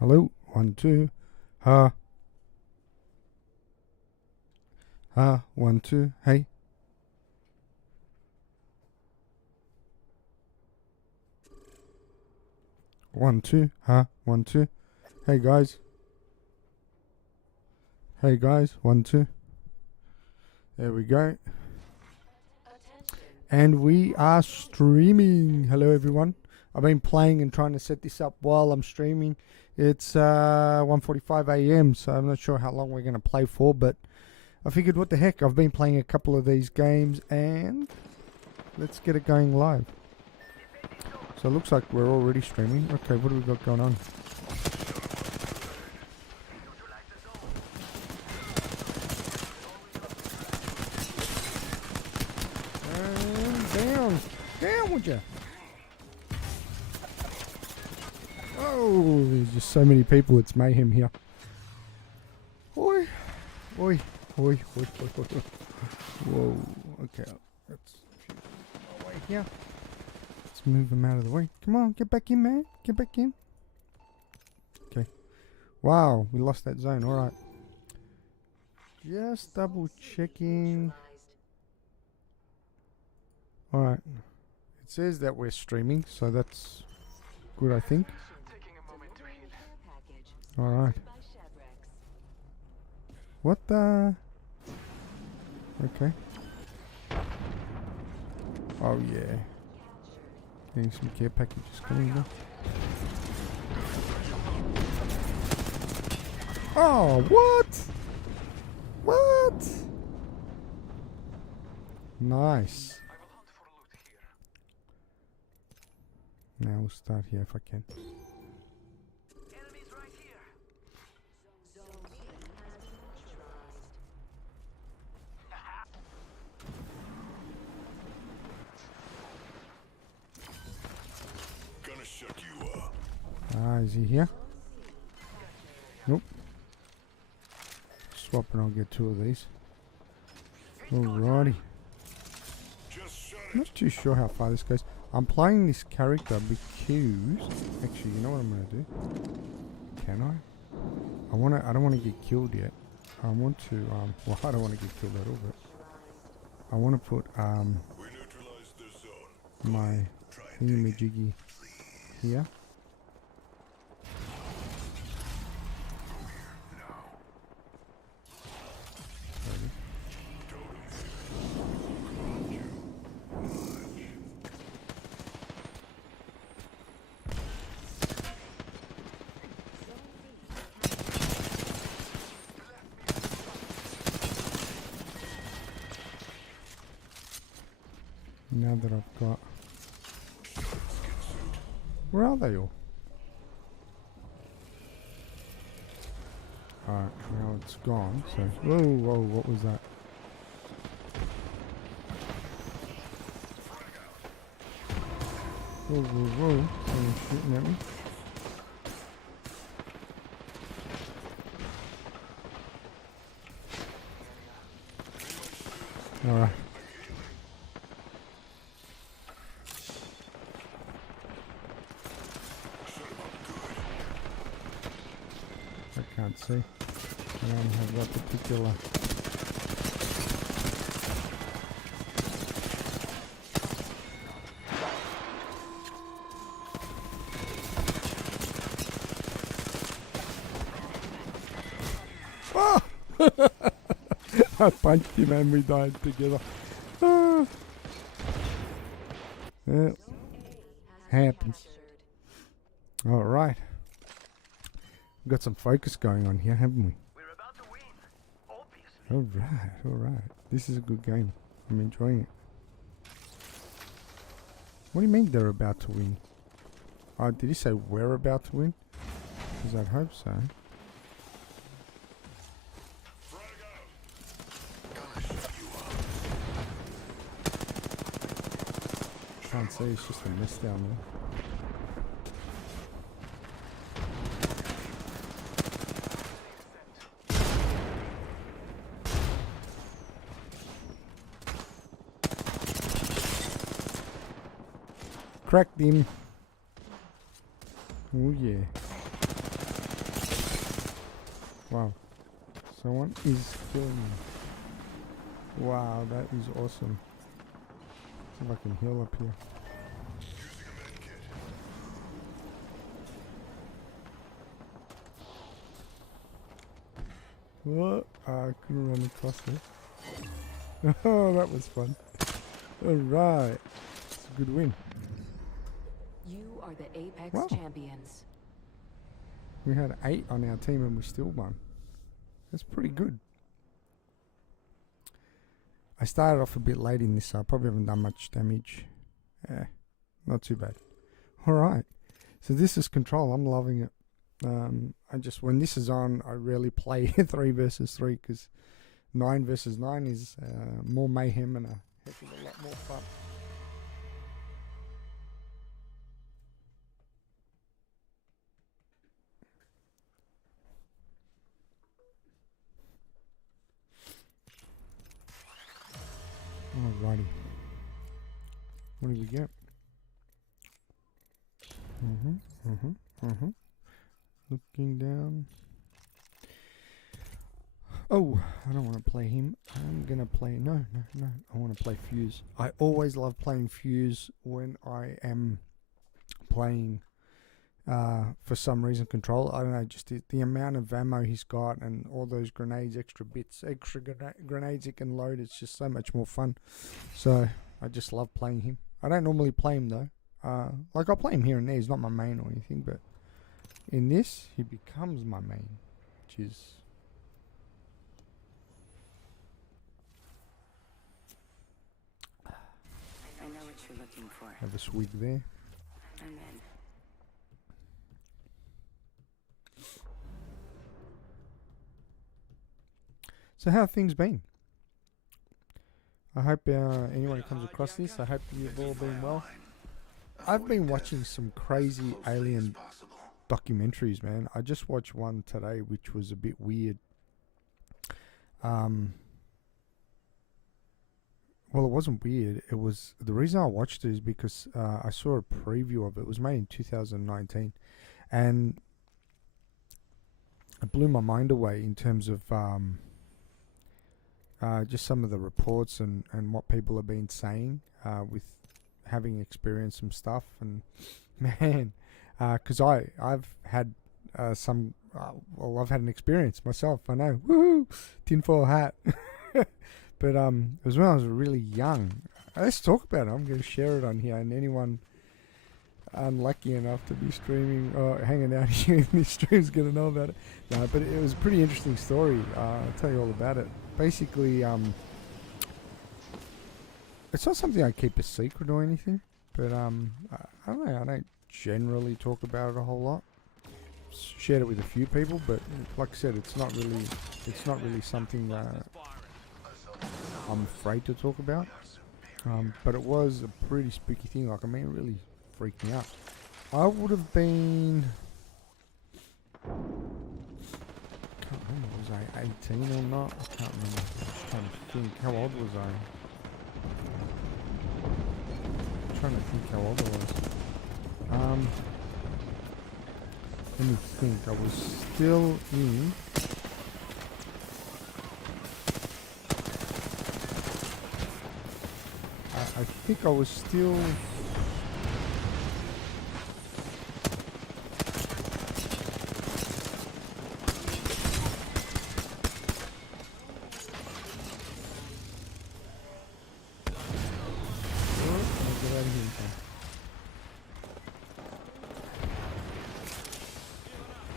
Hello, 1, 2. Ha. Ha, 1, 2. Hey. One, two. Ha, 1, 2. Hey guys. Hey guys, 1, 2. There we go. And we are streaming. Hello everyone. I've been playing and trying to set this up while I'm streaming. It's 1:45 a.m. so I'm not sure how long we're going to play for, but I figured what the heck, I've been playing a couple of these games and let's get it going live. So it looks like we're already streaming. Okay, what do we got going on? Down with you. Oh, there's just so many people. It's mayhem here. Oi, oi, oi, oi, oi, oi. Whoa. Okay, let's away here. Let's move them out of the way. Come on, get back in, man. Get back in. Okay. Wow, we lost that zone. All right. Just double checking. All right. It says that we're streaming, so that's good, I think. Alright. What the? Okay. Oh yeah. Getting some care packages coming now. Oh, what? What? Nice. Now we'll start here if I can. Enemies right here. Gonna shut you up. Ah, is he here? Nope. Swap and I'll get 2 of these. Alrighty. Not too sure how far this goes. I'm playing this character because actually, you know what I'm gonna do? Can I? I don't wanna get killed yet. I want to well, I don't wanna get killed at all, but I wanna put my thingamajiggy here. Now that I've got... Where are they all? Alright, now it's gone, so... Whoa, whoa, what was that? Whoa, whoa, whoa. Someone's shooting at me. Alright. I can't see. I don't have that particular... Oh! I punched him and we died together. Ah. Well, happens. Alright. We've got some focus going on here, haven't we? We're about to win, obviously. Alright, alright. This is a good game. I'm enjoying it. What do you mean they're about to win? Oh, did he say we're about to win? Because I'd hope so. Can't see, it's just a mess down there. Cracked him. Oh yeah. Wow. Someone is killing me. Wow, that is awesome. See if I can heal up here. Using a med kit. What? I couldn't run across it. Oh, that was fun. Alright. It's a good win. You are the Apex Wow. champions. We had 8 on our team and we still won. That's pretty good. I started off a bit late in this, so I probably haven't done much damage. Yeah, not too bad. Alright. So this is Control. I'm loving it. When this is on, I rarely play 3 versus 3 because 9 versus 9 is more mayhem and a heck of a lot more fun. Alrighty. What do we get? Looking down. Oh, I don't want to play him. I'm gonna play. No. I want to play Fuse. I always love playing Fuse when I am playing. For some reason, Control. I don't know. Just the amount of ammo he's got and all those grenades, extra bits, extra grenades he can load. It's just so much more fun. So I just love playing him. I don't normally play him though. Like I'll play him here and there. He's not my main or anything, but in this, he becomes my main, which is. I know what you're looking for. Have a swig there. I'm in. So how have things been? I hope anyone comes across this. I hope you've all been well. I've been watching some crazy alien documentaries, man. I just watched one today, which was a bit weird. Well, it wasn't weird. It was the reason I watched it is because I saw a preview of it. It was made in 2019, and it blew my mind away in terms of just some of the reports and what people have been saying with having experienced some stuff. And man, because I've had I've had an experience myself. I know, woohoo, tinfoil hat. But it was when I was really young. Let's talk about it. I'm going to share it on here, and anyone unlucky enough to be streaming or hanging out here in this stream is going to know about it. No, but it was a pretty interesting story. I'll tell you all about it. Basically, it's not something I keep a secret or anything, but I don't know. I don't generally talk about it a whole lot. Shared it with a few people, but like I said, it's not really something I'm afraid to talk about. But it was a pretty spooky thing. Like, I mean, it really freaked me out. I would have been. Can't remember, was I 18 or not? I can't remember. I'm just trying to think. How old was I? I'm trying to think how old I was. Let me think. I was still in. I think I was still.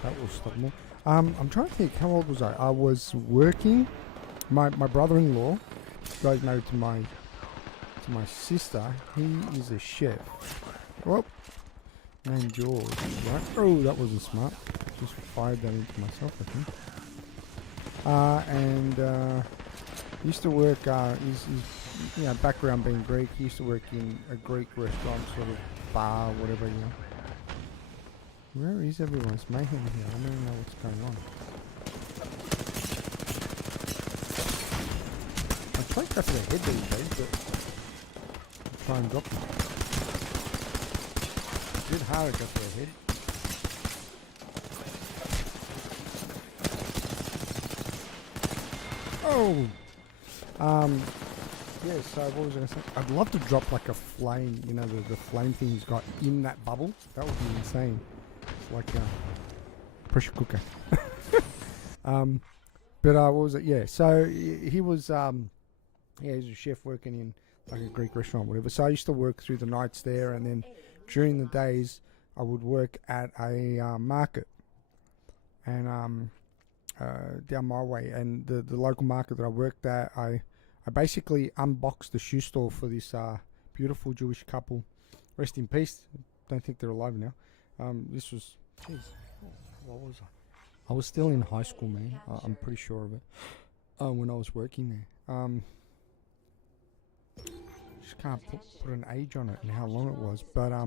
That will stop me. I'm trying to think. How old was I? I was working. My brother-in-law, guy's married to my sister. He is a chef. Whoop. Named George. Right. Oh, that wasn't smart. Just fired that into myself, I think. And used to work. His background being Greek. He used to work in a Greek restaurant, sort of bar, whatever, you know. Where is everyone? It's mayhem here. I don't even know what's going on. I try to go for the head these days, but try and drop them. It's a bit hard to go for the head. Oh! Yeah, so what was I going to say? I'd love to drop like a flame, you know, the flame thing he's got in that bubble. That would be insane. It's like a pressure cooker. But what was it? Yeah, so he was, yeah, he was a chef working in like a Greek restaurant, whatever. So I used to work through the nights there, and then during the days I would work at a market, and down my way. And the local market that I worked at, I basically unboxed the shoe store for this beautiful Jewish couple. Rest in peace. Don't think they're alive now. This was, jeez, what was I? I was still in high school, man. I'm pretty sure of it. When I was working there. Just can't put an age on it and how long it was. But I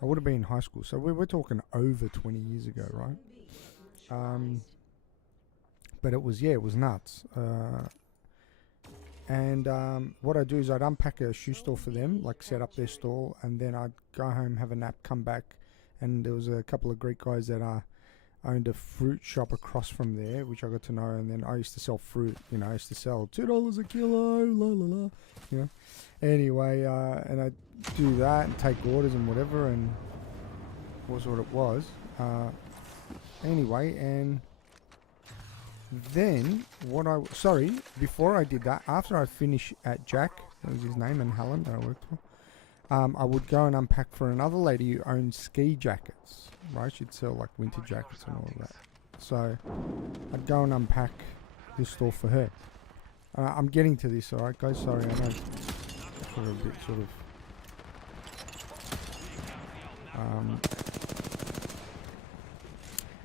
would have been in high school. So we're talking over 20 years ago, right? But it was, yeah, it was nuts. And what I'd do is I'd unpack a shoe store for them, like set up their store, and then I'd go home, have a nap, come back, and there was a couple of Greek guys that owned a fruit shop across from there, which I got to know, and then I used to sell fruit, you know, I used to sell $2 a kilo, la la la, you know. Anyway, and I'd do that and take orders and whatever, and was what it was. Anyway, and then before I did that, after I finished at Jack, that was his name, and Helen that I worked for, I would go and unpack for another lady who owned ski jackets, right? She'd sell like winter jackets and all of that. So I'd go and unpack this store for her. I'm getting to this, alright guys, sorry, I know it's a bit sort of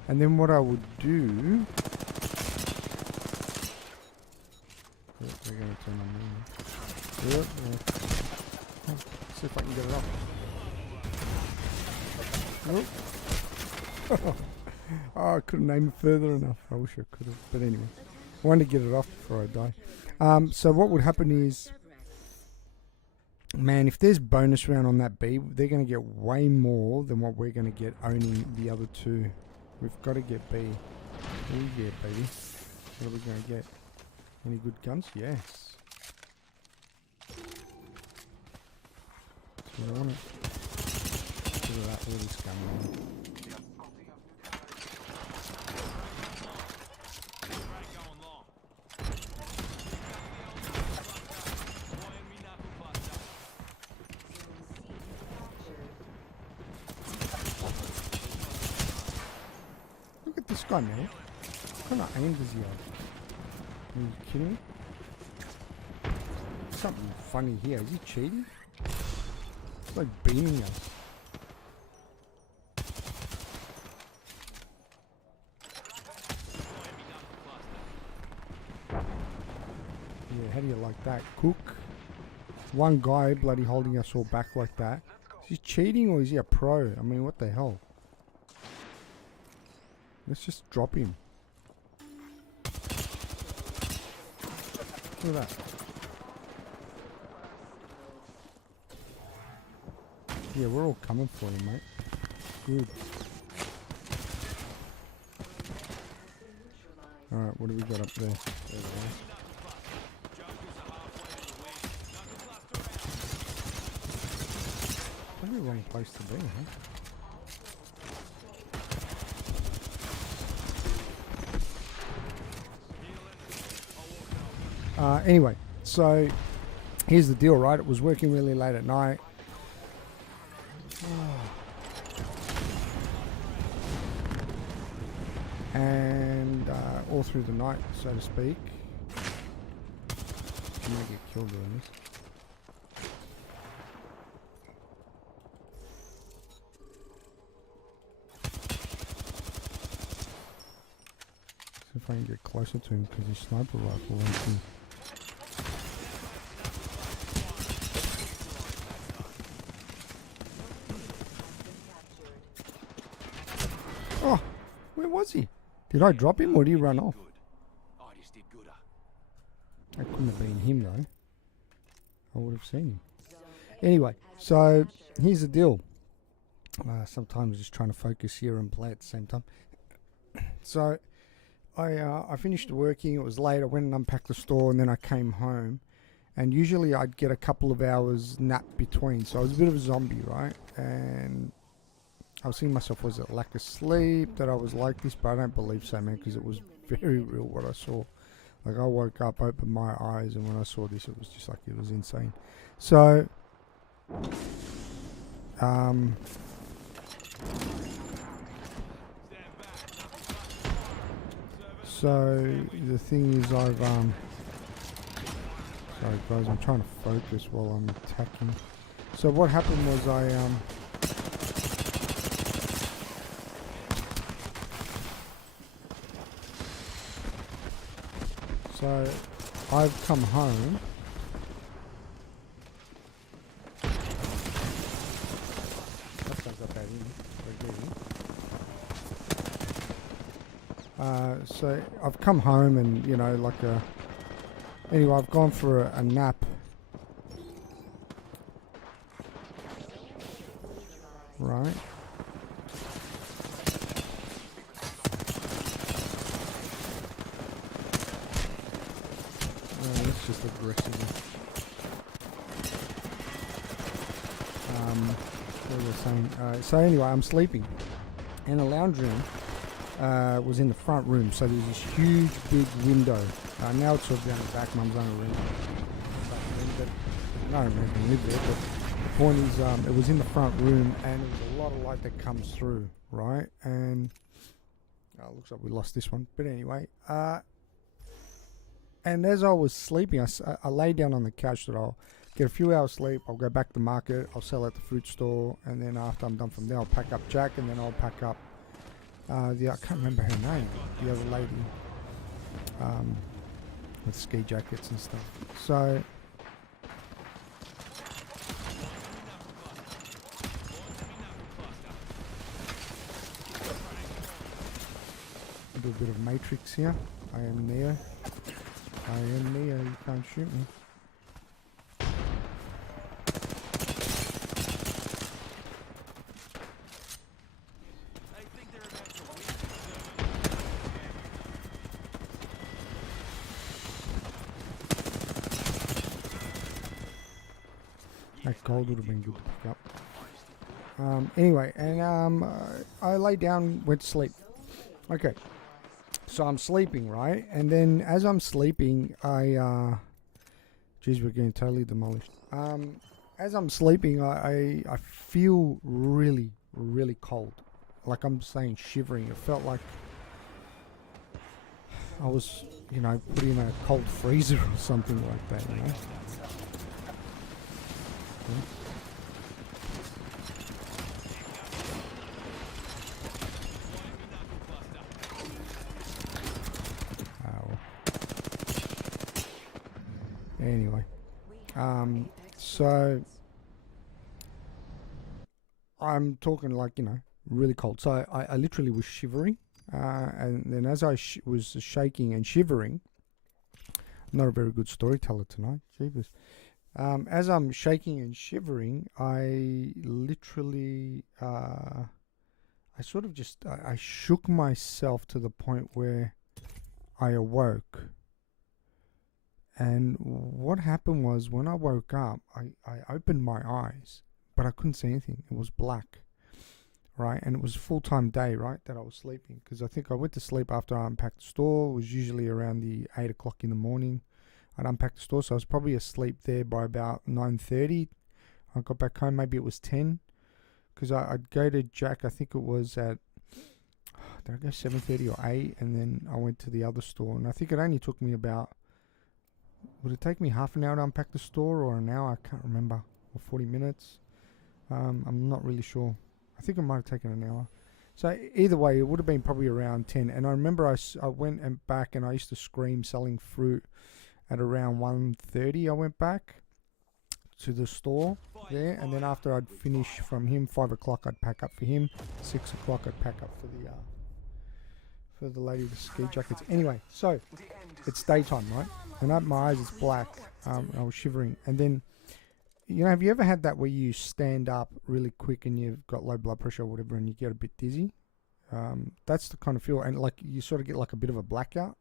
and then what I would do, we're going to turn on me. Yep, yeah. See if I can get it off. Nope. Oh, I couldn't aim it further enough. I wish I could have. But anyway, I wanted to get it off before I die. So what would happen is, man, if there's bonus round on that B, they're going to get way more than what we're going to get owning the other two. We've got to get B. What do we get, baby? What are we going to get? Any good guns? Yes. So I want it. Look at that, look at this gun, man. Look at this guy, man. What kind of aim does he have? Are you kidding me? Something funny here. Is he cheating? It's like beaming us. Yeah, how do you like that? Cook. One guy bloody holding us all back like that. Is he cheating or is he a pro? I mean, what the hell? Let's just drop him. Look at that. Yeah, we're all coming for you, mate. Good. Alright, what do we got up there? There we go. Probably the wrong place to be, huh? Anyway, so here's the deal, right? It was working really late at night. And all through the night, so to speak. I'm gonna get killed doing this. See if I can get closer to him because his sniper rifle went in. Oh, where was he? Did I drop him or did he run off? That couldn't have been him though. I would have seen him. Anyway, so here's the deal. Sometimes just trying to focus here and play at the same time. So I finished working. It was late. I went and unpacked the store, and then I came home. And usually I'd get a couple of hours nap between. So I was a bit of a zombie, right? And I was seeing myself, was it lack of sleep that I was like this? But I don't believe so, man, because it was very real what I saw. Like, I woke up, opened my eyes, and when I saw this, it was just like, it was insane. So, the thing is, I've, sorry guys, I'm trying to focus while I'm attacking. So what happened was so I've come home. So I've come home and, you know, like anyway, I've gone for a nap. Right. It's just aggressive. What was I saying? So anyway, I'm sleeping. And the lounge room was in the front room, so there's this huge big window. Now it's sort of down the back, Mum's own room. But no, I don't even live there, but the point is, it was in the front room, and there was a lot of light that comes through, right? And looks like we lost this one, but anyway. And as I was sleeping, I lay down on the couch that I'll get a few hours sleep, I'll go back to market, I'll sell at the fruit store, and then after I'm done from there, I'll pack up Jack, and then I'll pack up I can't remember her name, the other lady, with ski jackets and stuff. So I'll do a bit of Matrix here. I am Neo. I am Neo. You can't shoot me. That gold would have been good to pick up. Anyway, and I lay down, went to sleep. Okay, so I'm sleeping, right? And then as I'm sleeping, geez, we're getting totally demolished. As I'm sleeping, I feel really, really cold. Like I'm saying, shivering. It felt like I was, you know, put in a cold freezer or something like that, you know? Anyway, so I'm talking like, you know, really cold. So I literally was shivering, and then as I was shaking and shivering, not a very good storyteller tonight, jeepers. As I'm shaking and shivering, I literally, I sort of just, I shook myself to the point where I awoke. And what happened was, when I woke up, I opened my eyes, but I couldn't see anything. It was black, right? And it was a full-time day, right, that I was sleeping. Because I think I went to sleep after I unpacked the store. It was usually around the 8 o'clock in the morning. I'd unpacked the store, so I was probably asleep there by about 9:30. I got back home, maybe it was 10. Because I'd go to Jack, I think it was at, did I go 7:30 or 8? And then I went to the other store. And I think it only took me about, would it take me half an hour to unpack the store, or an hour? I can't remember. Or 40 minutes. I'm not really sure. I think it might have taken an hour. So either way, it would have been probably around 10. And I remember I went and back, and I used to scream selling fruit at around 1:30. I went back to the store there, and then after I'd finish from him, 5 o'clock I'd pack up for him. 6 o'clock I'd pack up for the lady with the ski jackets. Anyway, so it's daytime, right? And I open my eyes, it's black. I was shivering. And then, you know, have you ever had that where you stand up really quick and you've got low blood pressure or whatever, and you get a bit dizzy? That's the kind of feel, and like you sort of get like a bit of a blackout.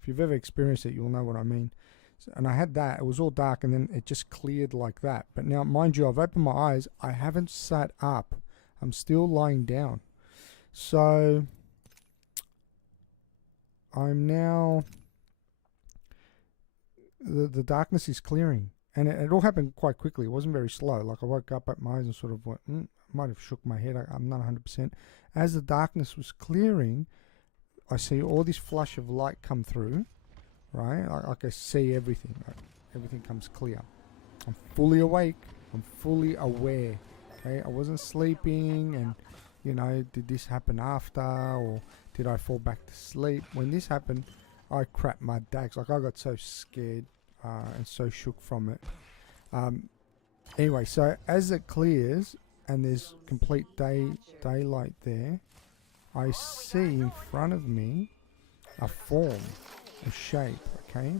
If you've ever experienced it, you'll know what I mean. So, and I had that. It was all dark, and then it just cleared like that. But now, mind you, I've opened my eyes. I haven't sat up. I'm still lying down. So I'm now. The darkness is clearing, and it all happened quite quickly. It wasn't very slow. Like I woke up, opened my eyes, and sort of went. Might have shook my head. I'm not 100%. As the darkness was clearing, I see all this flush of light come through. Right, like I see everything. Like everything comes clear. I'm fully awake. I'm fully aware. Okay, I wasn't sleeping, and you know, did this happen after, or did I fall back to sleep? When this happened, I crapped my dags. Like I got so scared and so shook from it. Anyway, so as it clears and there's complete daylight there, I see in front of me a form, a shape. Okay,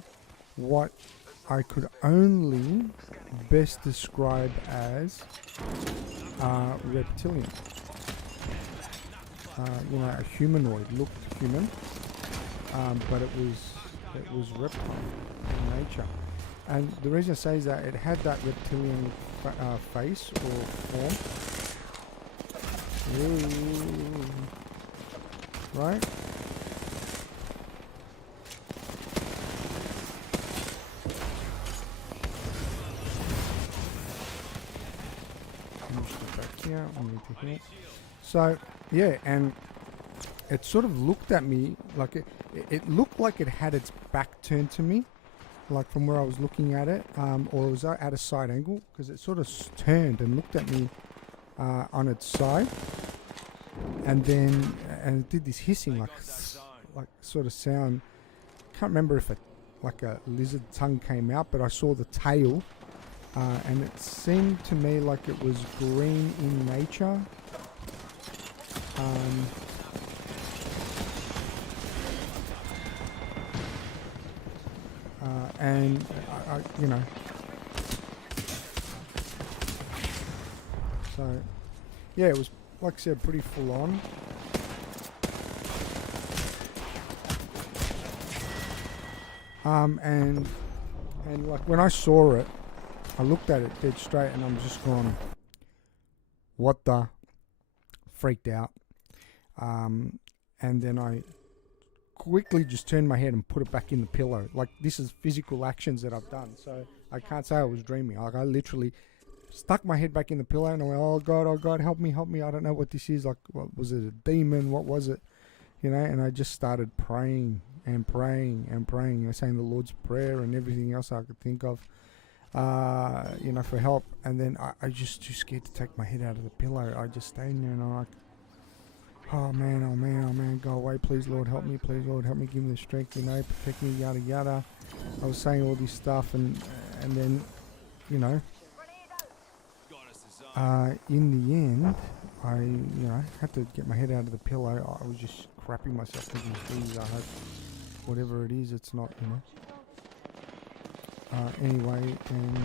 what I could only best describe as reptilian. You know, a humanoid, looked human, but it was reptile in nature. And the reason I say is that it had that reptilian face or form. Ooh. Right? Back here, I need to hit. So yeah, and it sort of looked at me like it looked like it had its back turned to me, like from where I was looking at it, or it was at a side angle, because it sort of turned and looked at me on its side, and then it did this hissing like sort of sound. Can't remember if it like a lizard tongue came out, but I saw the tail, and it seemed to me like it was green in nature. And I, you know, so yeah, it was like I said, pretty full on. And like when I saw it, I looked at it dead straight, and I'm just going, what the? Freaked out. And then I quickly just turned my head and put it back in the pillow. Like, this is physical actions that I've done, so I can't say I was dreaming. Like, I literally stuck my head back in the pillow and I went, oh God, help me, I don't know what this is. Like, what was it, a demon? What was it? You know, and I just started praying and praying and praying, you know, saying the Lord's Prayer and everything else I could think of, you know, for help. And then I just too scared to take my head out of the pillow. I just stayed there and I'm like, oh man, go away, please Lord, help me, please Lord, help me, give me the strength, you know, protect me, yada yada. I was saying all this stuff, and then, you know, in the end, I, you know, had to get my head out of the pillow. I was just crapping myself, thinking, please, I hope whatever it is, it's not, you know. Anyway, and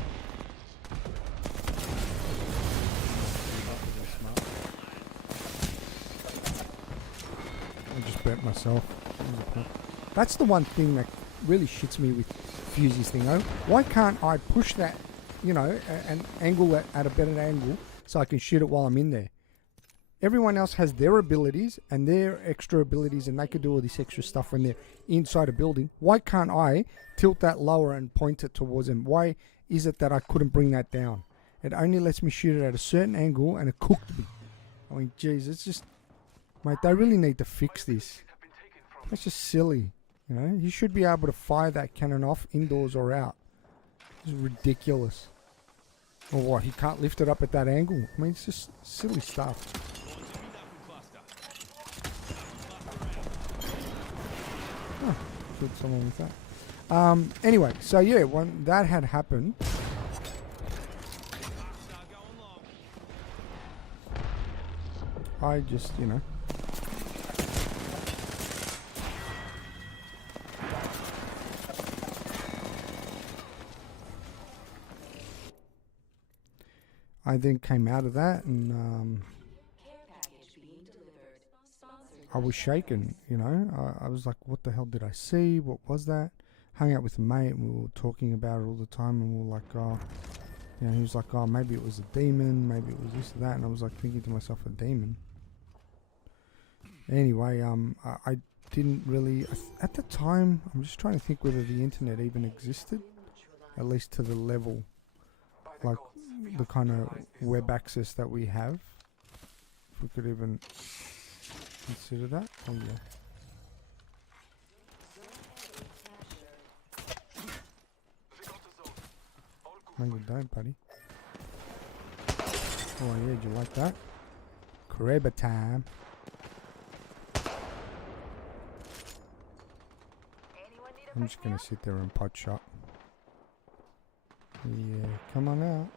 I just burnt myself. That's the one thing that really shits me with Fusey's thing. Oh, why can't I push that, you know, and angle it at a better angle so I can shoot it while I'm in there? Everyone else has their abilities and their extra abilities, and they can do all this extra stuff when they're inside a building. Why can't I tilt that lower and point it towards them? Why is it that I couldn't bring that down? It only lets me shoot it at a certain angle, and it cooked me. I mean, geez, it's just... Mate, they really need to fix this. That's just silly. You know, you should be able to fire that cannon off indoors or out. It's ridiculous. Or what, he can't lift it up at that angle? I mean, it's just silly stuff. Oh, killed someone with that. Anyway, so yeah, when that had happened, I just, you know, I then came out of that, and I was shaken, you know. I was like, what the hell did I see? What was that? Hung out with a mate and we were talking about it all the time, and we were like, oh, you know, he was like, oh, maybe it was a demon, maybe it was this or that, and I was like thinking to myself, a demon. Anyway, I didn't really, at the time, I'm just trying to think whether the internet even existed, at least to the level, like the kind of web access that we have, if we could even consider that. Oh yeah. No, you don't, buddy. Oh yeah, do you like that? Crabber time. I'm just gonna sit there and pot shot. Yeah, come on out.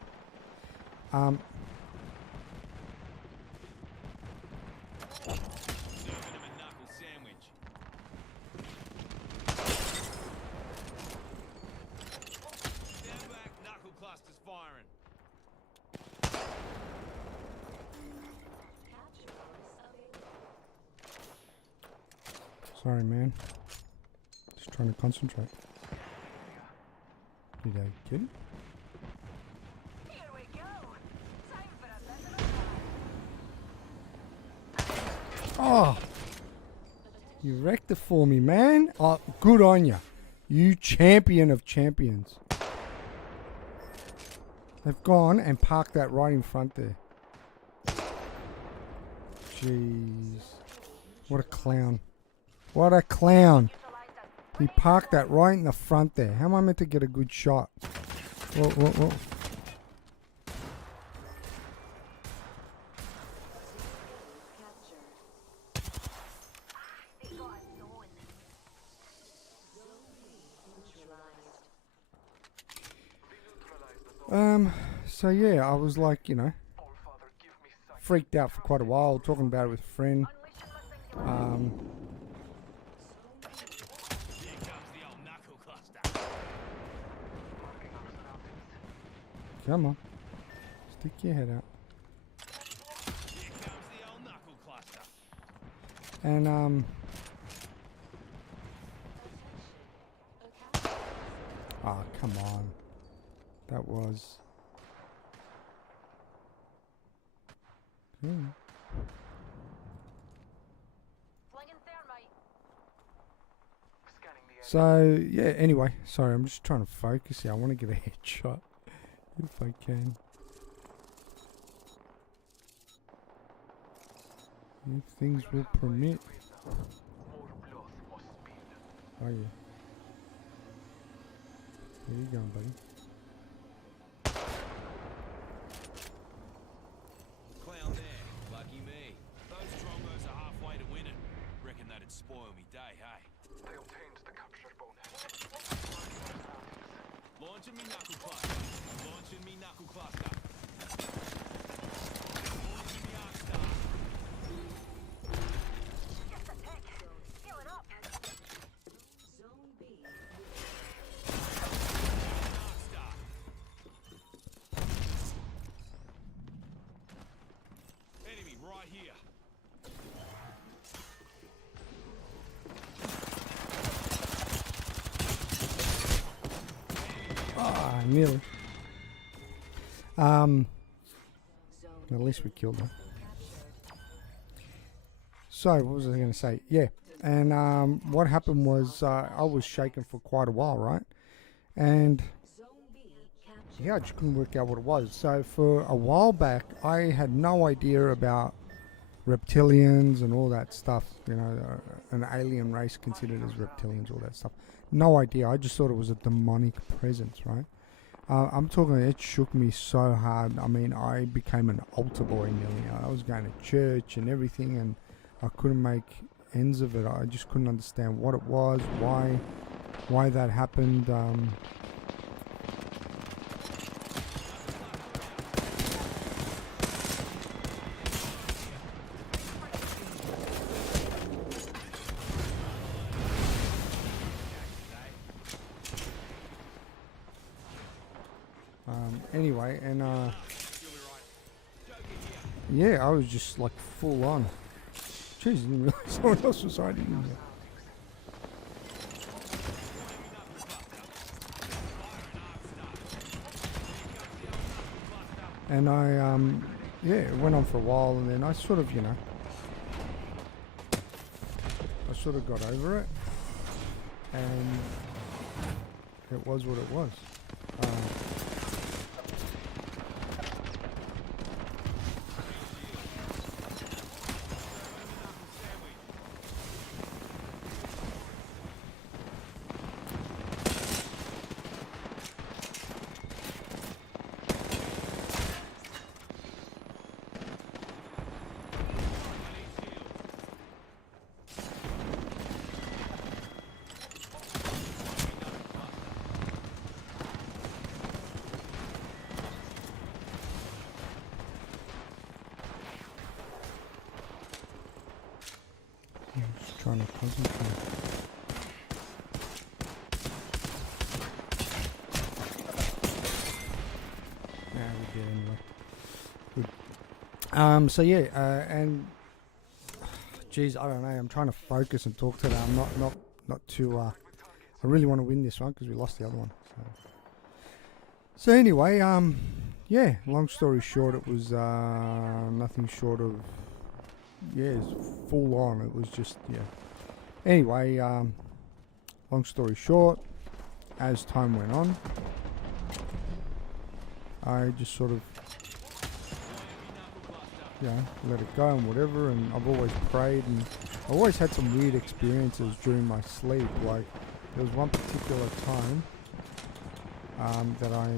Sorry, man. Just trying to concentrate. Did I get it? Here we go. Time for a little Oh! You wrecked it for me, man. Oh, good on you. You champion of champions. They've gone and parked that right in front there. Jeez. What a clown. What a clown. He parked that right in the front there. How am I meant to get a good shot? Whoa, whoa, whoa. So yeah, I was like, you know, freaked out for quite a while, talking about it with a friend. Come on. Stick your head out. And, oh, come on. That was... So, yeah, anyway. Sorry, I'm just trying to focus here. I want to get a headshot. If I can. If things will permit. Oh yeah. Where you going, buddy? Clown there, lucky me. Those Drongos are halfway to winning. Reckon that'd spoil me day, hey? They obtained the capture bonus. Launching me knuckle cluster. Launching me knuckle cluster. Launching me arc star. Just a tick. Healing up. Arc star. Enemy right here. Ah, nearly. At least we killed them. So, what was I going to say? Yeah, and what happened was I was shaken for quite a while, right? And yeah, I just couldn't work out what it was. So for a while back, I had no idea about reptilians and all that stuff. You know, an alien race considered as reptilians, all that stuff. No idea. I just thought it was a demonic presence, right? I'm talking, it shook me so hard. I mean, I became an altar boy nearly. I was going to church and everything, and I couldn't make ends of it. I just couldn't understand what it was, why that happened. Anyway, and yeah, I was just like full on Jeez, I didn't realize someone else was hiding in there. And yeah, it went on for a while, and then I sort of, I sort of got over it, and it was what it was. Just trying to concentrate. Yeah, we did anyway. Good. So yeah, and geez, I don't know. I'm trying to focus and talk today. I'm not too. I really want to win this one because we lost the other one. So anyway, yeah. Long story short, it was nothing short of. Yeah, it's full on. It was just, yeah. Anyway, long story short, as time went on, I just sort of, let it go and whatever, and I've always prayed, and I always had some weird experiences during my sleep. Like, there was one particular time that I...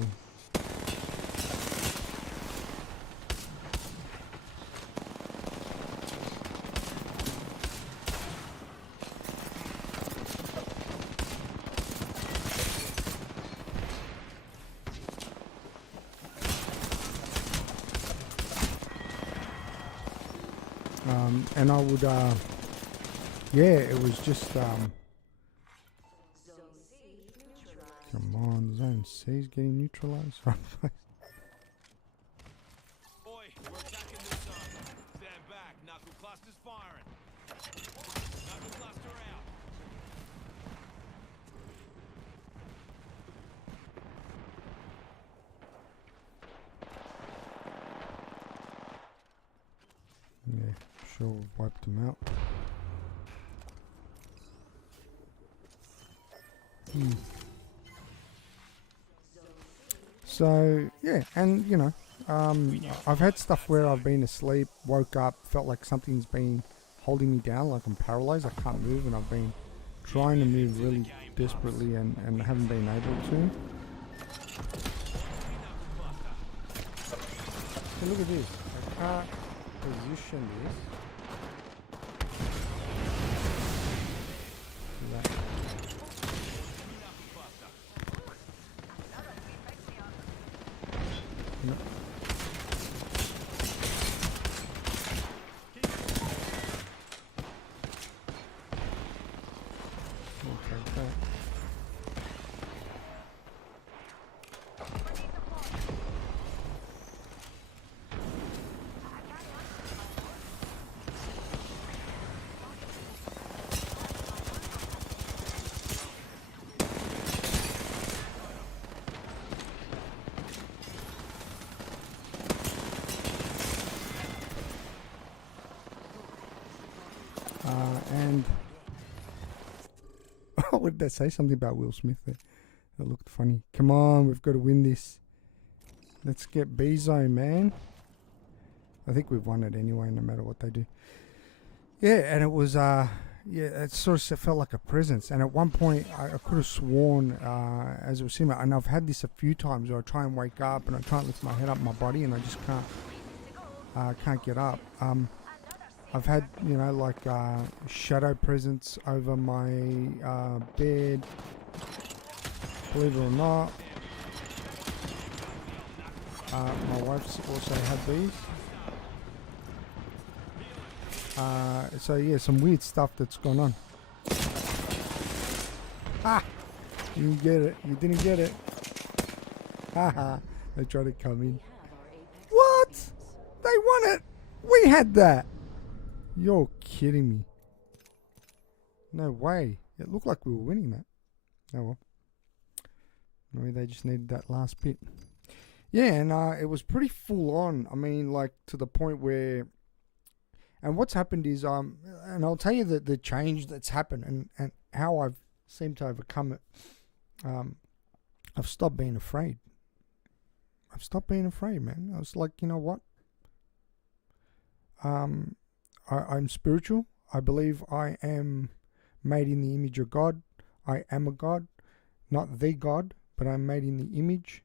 and I would, yeah, it was just, come on, Zone C's getting neutralized. Boy, we're attacking this zone. Stand back. Knuckle cluster's firing. Knuckle cluster out. Yeah, sure, we've wiped them out. So, yeah, and, I've had stuff where I've been asleep, woke up, felt like something's been holding me down, like I'm paralyzed, I can't move, and I've been trying to move really desperately and haven't been able to. So look at this, I can't position this. That. No. We'll take that. And what did that say? Something about Will Smith there. That looked funny. Come on, we've got to win this. Let's get B-Zone, man. I think we've won it anyway, no matter what they do. Yeah, and it was, yeah, it sort of felt like a presence. And at one point, I could have sworn, as it was similar, and I've had this a few times where I try and wake up and I can't lift my head up my body and I just can't get up. I've had, like shadow presence over my bed, believe it or not. My wife's also had these. So yeah, some weird stuff that's gone on. Ah! You didn't get it. You didn't get it. Haha. They tried to come in. What? They won it! We had that! You're kidding me. No way. It looked like we were winning that. Oh well. Maybe they just needed that last bit. Yeah, and it was pretty full on. I mean, like to the point where, and what's happened is, and I'll tell you the change that's happened and how I've seemed to overcome it. I've stopped being afraid. I've stopped being afraid, man. I was like, you know what? I'm spiritual. I believe I am made in the image of God. I am a God, not the God, but I'm made in the image.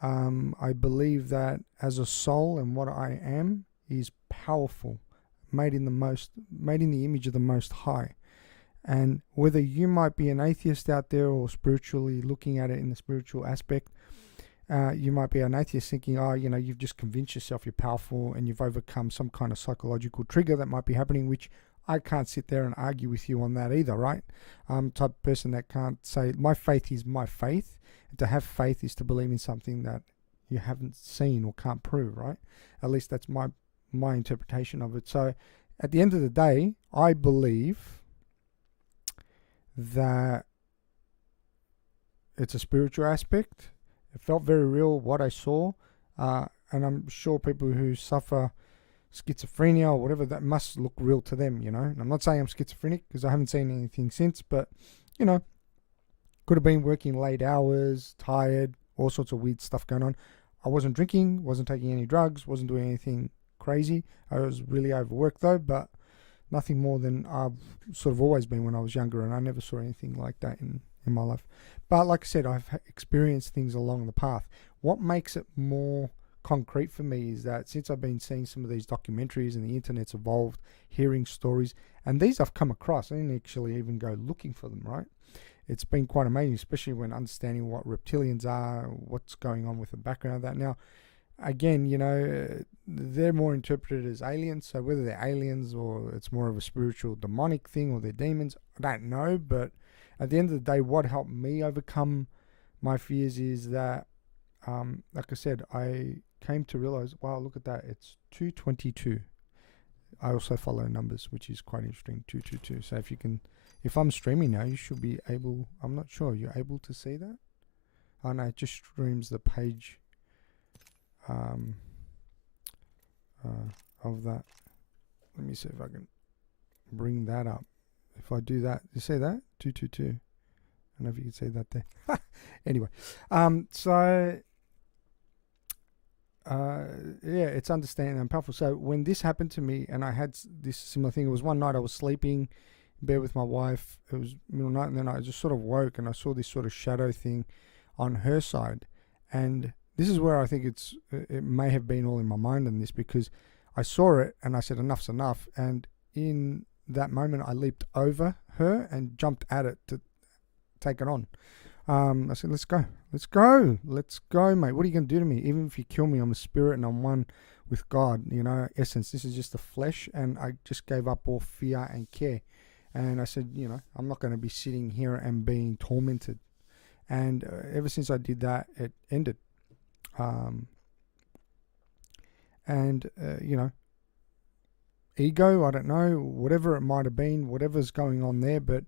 I believe that as a soul and what I am is powerful, made in the image of the Most High. And whether you might be an atheist out there or spiritually looking at it in the spiritual aspect, you might be an atheist thinking, oh, you know, you've just convinced yourself you're powerful and you've overcome some kind of psychological trigger that might be happening, which I can't sit there and argue with you on that either, right? I'm the type of person that can't say, my faith is my faith. And to have faith is to believe in something that you haven't seen or can't prove, right? At least that's my interpretation of it. So at the end of the day, I believe that it's a spiritual aspect. It felt very real what I saw, and I'm sure people who suffer schizophrenia or whatever, that must look real to them, you know. And I'm not saying I'm schizophrenic because I haven't seen anything since, but you know, could have been working late hours, tired, all sorts of weird stuff going on. I wasn't drinking, wasn't taking any drugs, wasn't doing anything crazy. I was really overworked though, but nothing more than I've sort of always been when I was younger, and I never saw anything like that in my life. But like I said, I've experienced things along the path. What makes it more concrete for me is that since I've been seeing some of these documentaries and the internet's evolved, hearing stories, and these I've come across, I didn't actually even go looking for them, right? It's been quite amazing, especially when understanding what reptilians are, what's going on with the background of that. Now, again, you know, they're more interpreted as aliens, so whether they're aliens or it's more of a spiritual demonic thing or they're demons, I don't know. But at the end of the day, what helped me overcome my fears is that, like I said, I came to realize, wow, look at that, it's 222. I also follow numbers, which is quite interesting, 222. So if you can, if I'm streaming now, you should be able, I'm not sure, you're able to see that? Oh no, it just streams the page of that. Let me see if I can bring that up. If I do that, you see that? 222. I don't know if you can see that there. Anyway, yeah, it's understanding and powerful. So when this happened to me, and I had this similar thing, it was one night I was sleeping in bed with my wife. It was middle night, and then I just sort of woke, and I saw this sort of shadow thing on her side. And this is where I think it may have been all in my mind in this, because I saw it and I said, enough's enough. And in that moment, I leaped over her and jumped at it to take it on. I said, let's go, mate. What are you going to do to me? Even if you kill me, I'm a spirit and I'm one with God, you know, essence. This is just the flesh. And I just gave up all fear and care. And I said, you know, I'm not going to be sitting here and being tormented. And ever since I did that, it ended. You know, ego, I don't know, whatever it might have been, whatever's going on there, but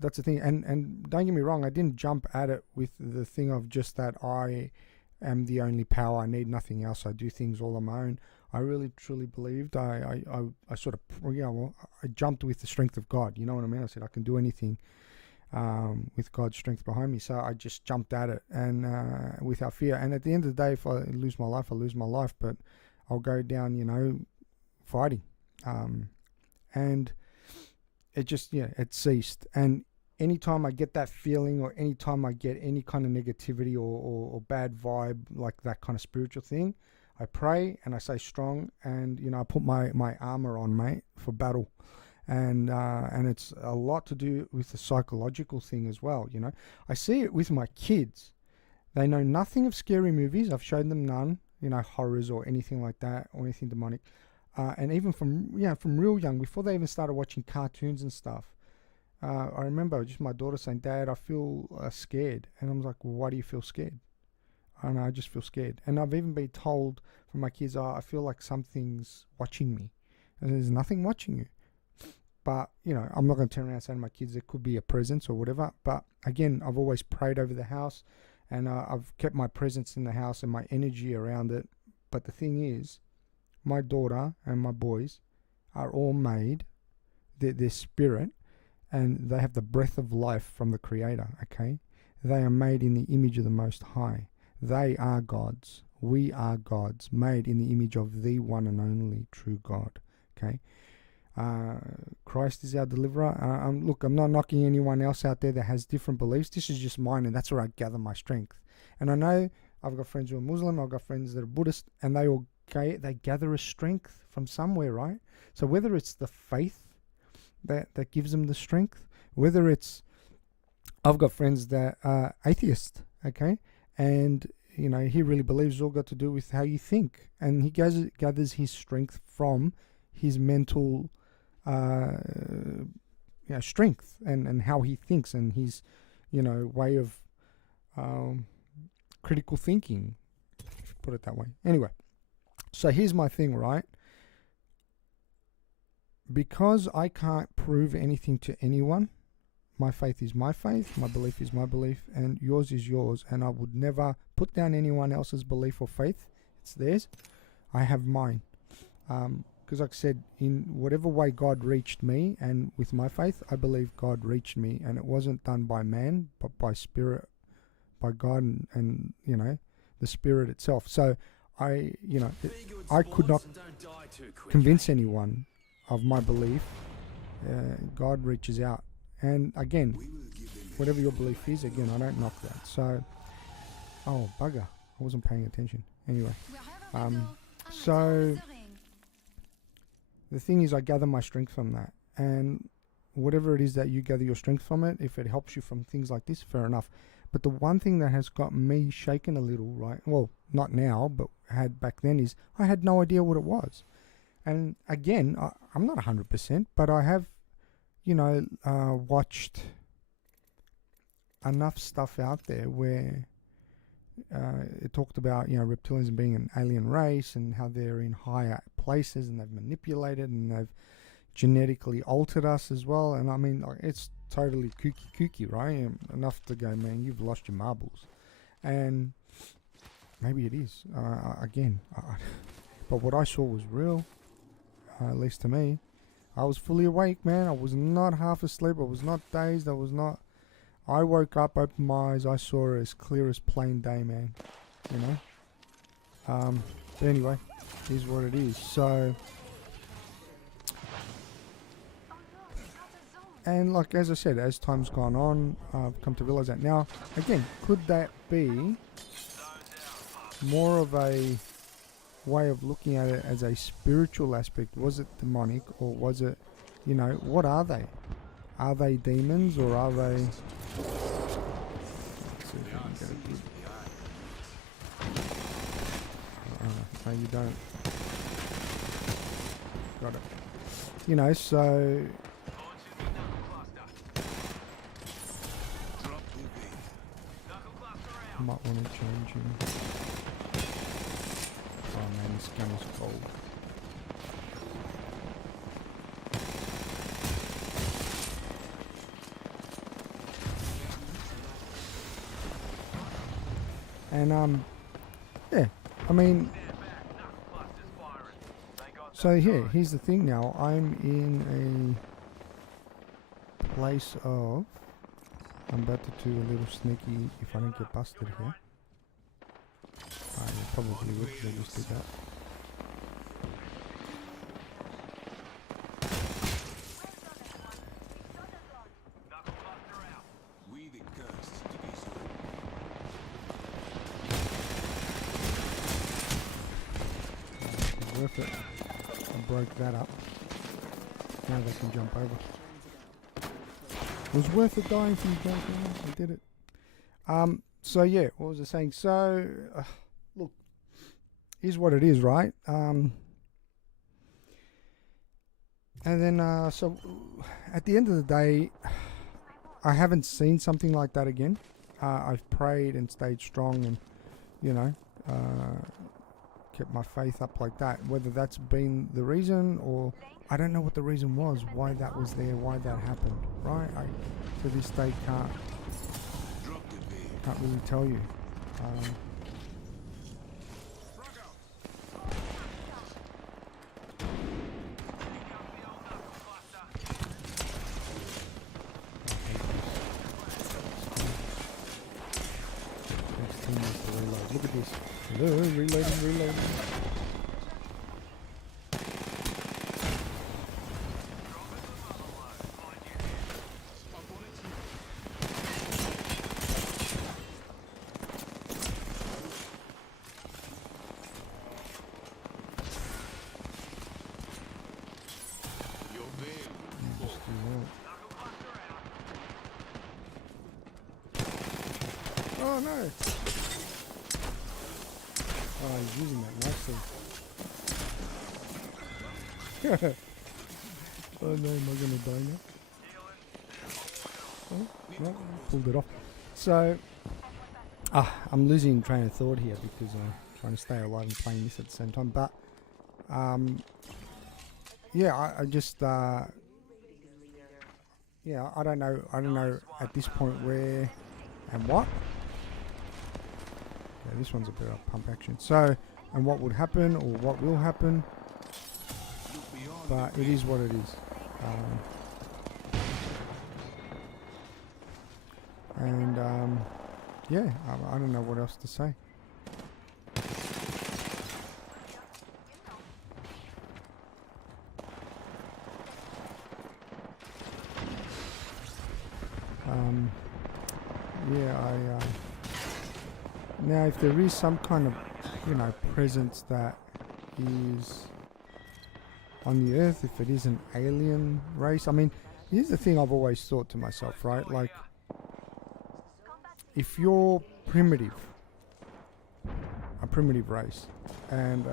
that's the thing. And don't get me wrong, I didn't jump at it with the thing of just that I am the only power, I need nothing else, I do things all on my own. I really truly believed I sort of, I jumped with the strength of God, you know what I mean? I said I can do anything with God's strength behind me. So I just jumped at it, and without fear. And at the end of the day, if I lose my life, I lose my life, but I'll go down, you know, fighting. And it just, it ceased. And anytime I get that feeling, or anytime I get any kind of negativity or bad vibe, like that kind of spiritual thing, I pray and I stay strong, and, you know, I put my armor on, mate, for battle. And it's a lot to do with the psychological thing as well, you know. I see it with my kids. They know nothing of scary movies. I've shown them none, you know, horrors or anything like that, or anything demonic. And even from real young, before they even started watching cartoons and stuff, I remember just my daughter saying, Dad, I feel scared. And I was like, well, why do you feel scared? I don't know, I just feel scared. And I've even been told from my kids, I feel like something's watching me. and there's nothing watching you. But, you know, I'm not going to turn around and say to my kids there could be a presence or whatever. But again, I've always prayed over the house, and I've kept my presence in the house and my energy around it. But the thing is, my daughter and my boys are all made, their spirit, and they have the breath of life from the Creator, okay? They are made in the image of the Most High. They are gods. We are gods, made in the image of the one and only true God, okay? Christ is our deliverer. Look, I'm not knocking anyone else out there that has different beliefs. This is just mine, and that's where I gather my strength. And I know I've got friends who are Muslim, I've got friends that are Buddhist, and they gather a strength from somewhere, right? So whether it's the faith that gives them the strength, whether it's, I've got friends that are atheist, okay, and you know he really believes it's all got to do with how you think, and he gathers his strength from his mental strength and how he thinks and his way of critical thinking, if you put it that way. Anyway, so here's my thing, right? Because I can't prove anything to anyone, my faith is my faith, my belief is my belief, and yours is yours, and I would never put down anyone else's belief or faith. It's theirs. I have mine. Because like I said, in whatever way God reached me, and with my faith, I believe God reached me, and it wasn't done by man, but by Spirit, by God, and the Spirit itself. So I could not convince anyone of my belief. God reaches out, and again, whatever your belief is, again, I don't knock that. So, oh bugger, I wasn't paying attention. Anyway, so the thing is, I gather my strength from that, and whatever it is that you gather your strength from it, if it helps you from things like this, fair enough. But the one thing that has got me shaken a little, right? Well, not now, but had back then, is I had no idea what it was. And again, I'm not 100%, but I have, watched enough stuff out there where it talked about, reptilians being an alien race and how they're in higher places and they've manipulated and they've genetically altered us as well. And I mean, it's totally kooky, right? Enough to go, man, you've lost your marbles. And maybe it is, but what I saw was real. At least to me. I was fully awake, man. I was not half asleep. I was not dazed. I woke up, opened my eyes. I saw it as clear as plain day, man. But anyway, here's what it is. So, and like as I said, as time's gone on, I've come to realize that. Now, again, could that be more of a way of looking at it as a spiritual aspect? Was it demonic, or was it, what are they? Are they demons, or are they... Let's see if we can get it good. No, you don't. Got it. So... I might want to change him. Oh man, this gun is cold. And yeah, I mean, so here's the thing now. I'm in a place of... I'm about to do a little sneaky if I don't get busted here. I probably would, because I just did that. It's worth it. I broke that up. Now they can jump over. It was worth it dying for you guys, man. I did it. So yeah, what was I saying? So, look, here's what it is, right? And then, so at the end of the day, I haven't seen something like that again. I've prayed and stayed strong and, kept my faith up like that. Whether that's been the reason, or I don't know what the reason was, why that was there, why that happened, right? I to this day can't really tell you. Next team is to reload. Look at this. Reloading. Oh no! Oh, he's using that nicely. Oh no, am I gonna die now? Oh, no, pulled it off. So, I'm losing train of thought here because I'm trying to stay alive and playing this at the same time. But, yeah, I just, yeah, I don't know at this point where and what. Yeah, this one's a bit of pump action. So, and what would happen or what will happen, but it is what it is. Yeah, I don't know what else to say. Yeah, now if there is some kind of, presence that is on the earth, if it is an alien race, I mean, here's the thing I've always thought to myself, right? Like, if you're primitive, a primitive race, and,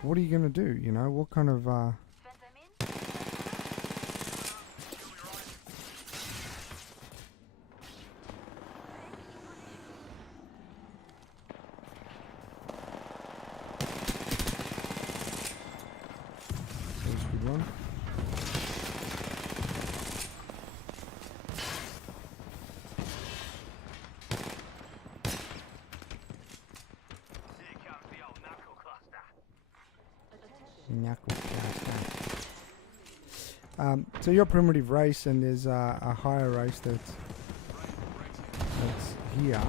what are you going to do, what kind of, that's a good one. Knuckle cluster. So you're a primitive race, and there's a higher race that's here.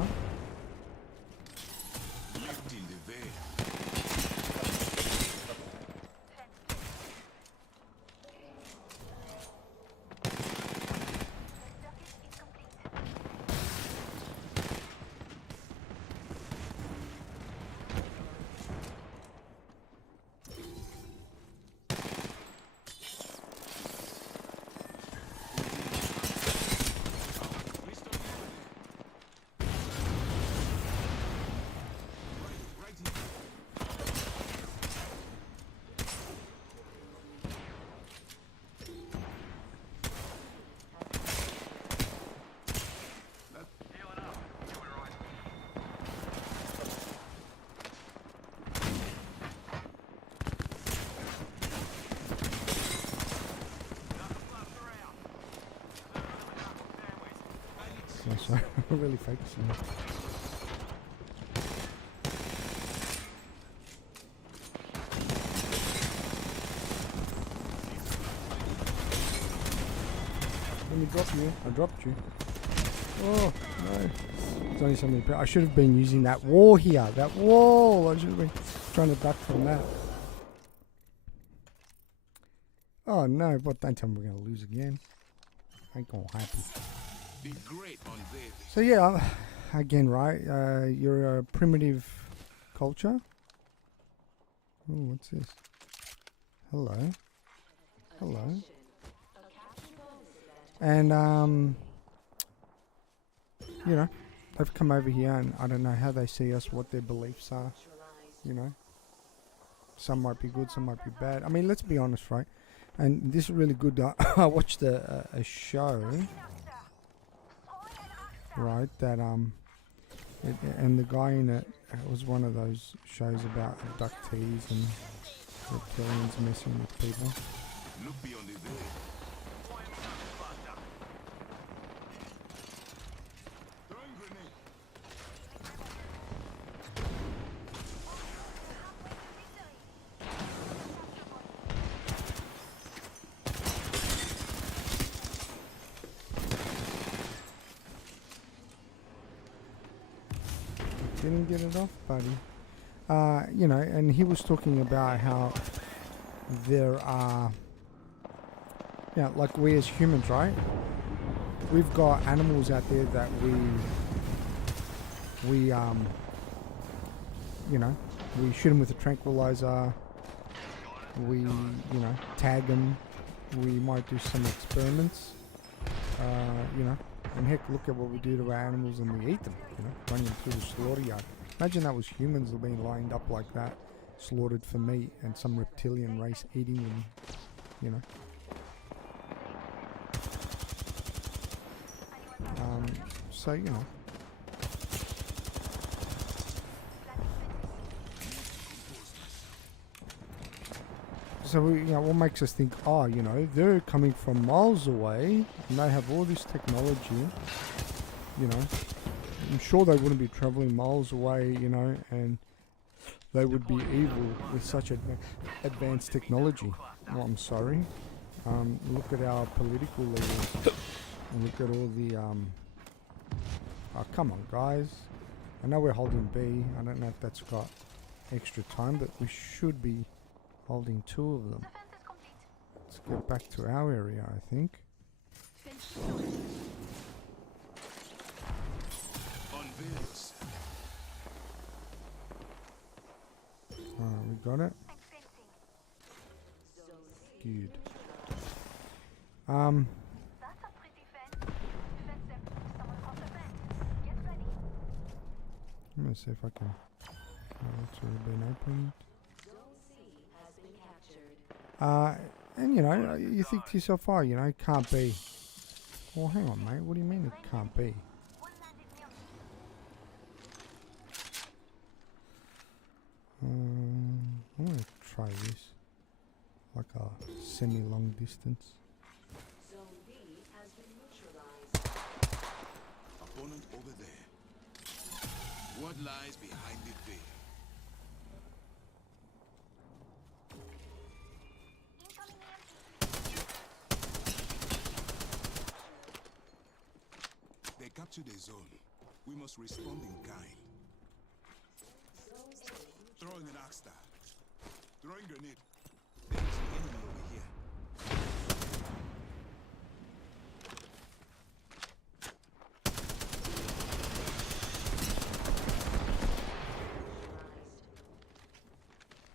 Oh, sorry, I'm really focusing. Let me drop you. I dropped you. Oh, no. There's only so many people. I should have been using that wall here. That wall! I should have been trying to duck from that. Oh, no. But don't tell me we're going to lose again. I ain't going to happen. So, yeah, again, right? You're a primitive culture. Oh, what's this? Hello. Hello. And, they've come over here, and I don't know how they see us, what their beliefs are, Some might be good, some might be bad. I mean, let's be honest, right? And this is really good. I watched a show. right? That and the guy in it was one of those shows about abductees and reptilians messing with people. Look beyond the veil. Throwing grenade. Didn't get it off, buddy. You know, and he was talking about how there are, yeah, like we as humans, right? We've got animals out there that we you know, we shoot them with a tranquilizer. We, you know, tag them. We might do some experiments. You know, and heck, look at what we do to our animals and we eat them. You know, running them through the slaughter yard. Imagine that was humans being lined up like that, slaughtered for meat, and some reptilian race eating them. You know. So you know. So we, you know, what makes us think, oh, you know, they're coming from miles away and they have all this technology, you know. I'm sure they wouldn't be traveling miles away, you know, and they would be evil with such advanced technology. Well, I'm sorry. Look at our political leaders. And look at all the, oh, come on, guys. I know we're holding B. I don't know if that's got extra time, but we should be holding 2 of them. Let's go back to our area, I think. We got it. Good. That's a pretty fence. Fence them. Someone cross the fence. Get ready. I'm gonna see if I can. Oh, it's already been opened. And you know, you think to yourself, oh, you know, it can't be. Well, hang on, mate. What do you mean it can't be? One landed near me. I'm gonna try this, like a semi-long distance. Zone B has been neutralized. Opponent over there. What lies behind the veil? Incoming EMP. They captured a zone. We must respond in kind. Throwing an arc star. Throwing grenade. There's an enemy over here.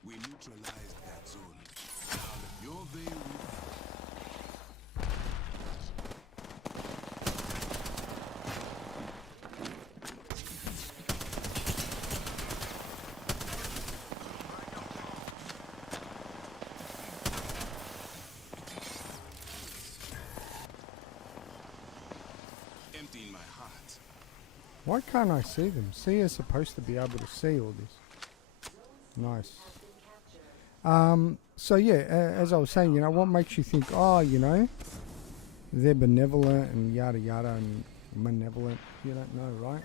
We neutralized that zone. Now your veil will. Emptying my heart. Why can't I see them? C is supposed to be able to see all this. Nice. So yeah, as I was saying, you know, what makes you think, oh, you know, they're benevolent and yada yada and malevolent? You don't know, right?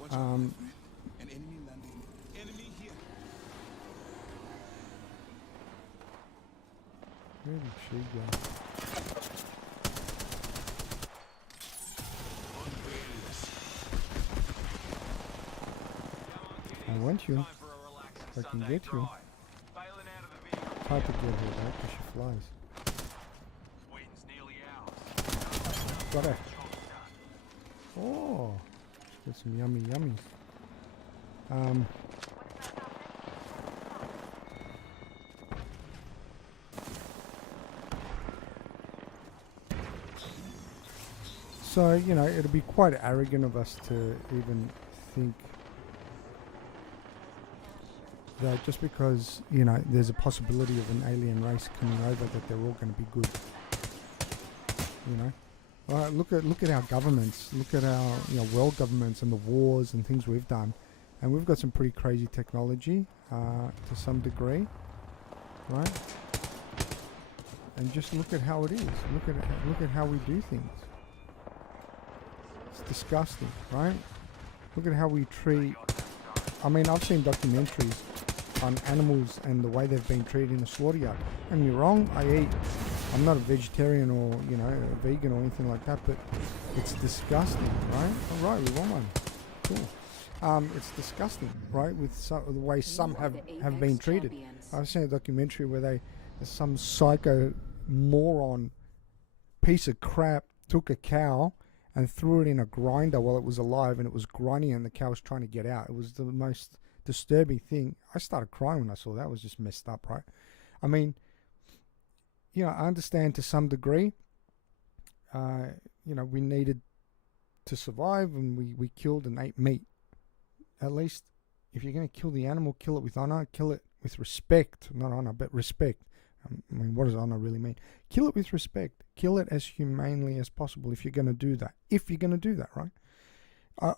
Watch out, my friend. An enemy landing. Enemy here. Where did she go? I want you. I can get you. It's hard to get her though, because she flies. Got her. Oh, got some yummy yummies. So, you know, it'll be quite arrogant of us to even think that just because, you know, there's a possibility of an alien race coming over that they're all going to be good. You know? Right, look at our governments. Look at our world governments and the wars and things we've done, and we've got some pretty crazy technology to some degree, right? And just look at how it is. Look at how we do things. It's disgusting, right? Look at how we treat. I mean, I've seen documentaries on animals and the way they've been treated in a slaughter yard. Don't get me wrong, I'm not a vegetarian or, a vegan or anything like that, but it's disgusting, right? All right, we want one. Cool. It's disgusting, right? With the way some have been treated. I've seen a documentary where there's some psycho moron piece of crap took a cow and threw it in a grinder while it was alive, and it was grinding and the cow was trying to get out. It was the most disturbing thing. I started crying when I saw that. It was just messed up, right? I mean, I understand to some degree, we needed to survive, and we killed and ate meat. At least, if you're going to kill the animal, kill it with honor, kill it with respect. Not honor, but respect. I mean, what does honor really mean? Kill it with respect. Kill it as humanely as possible if you're going to do that. If you're going to do that, right?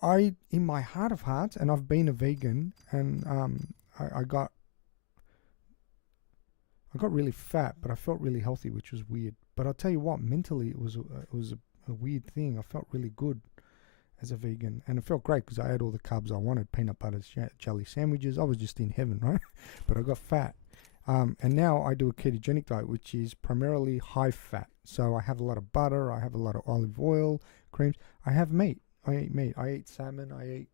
I, in my heart of hearts, and I've been a vegan, and I got really fat, but I felt really healthy, which was weird. But I'll tell you what, mentally it was a weird thing. I felt really good as a vegan, and it felt great because I had all the carbs I wanted, peanut butter, jelly sandwiches. I was just in heaven, right? But I got fat. And now I do a ketogenic diet, which is primarily high fat. So I have a lot of butter, I have a lot of olive oil, creams. I have meat. I eat meat. I eat salmon. I eat,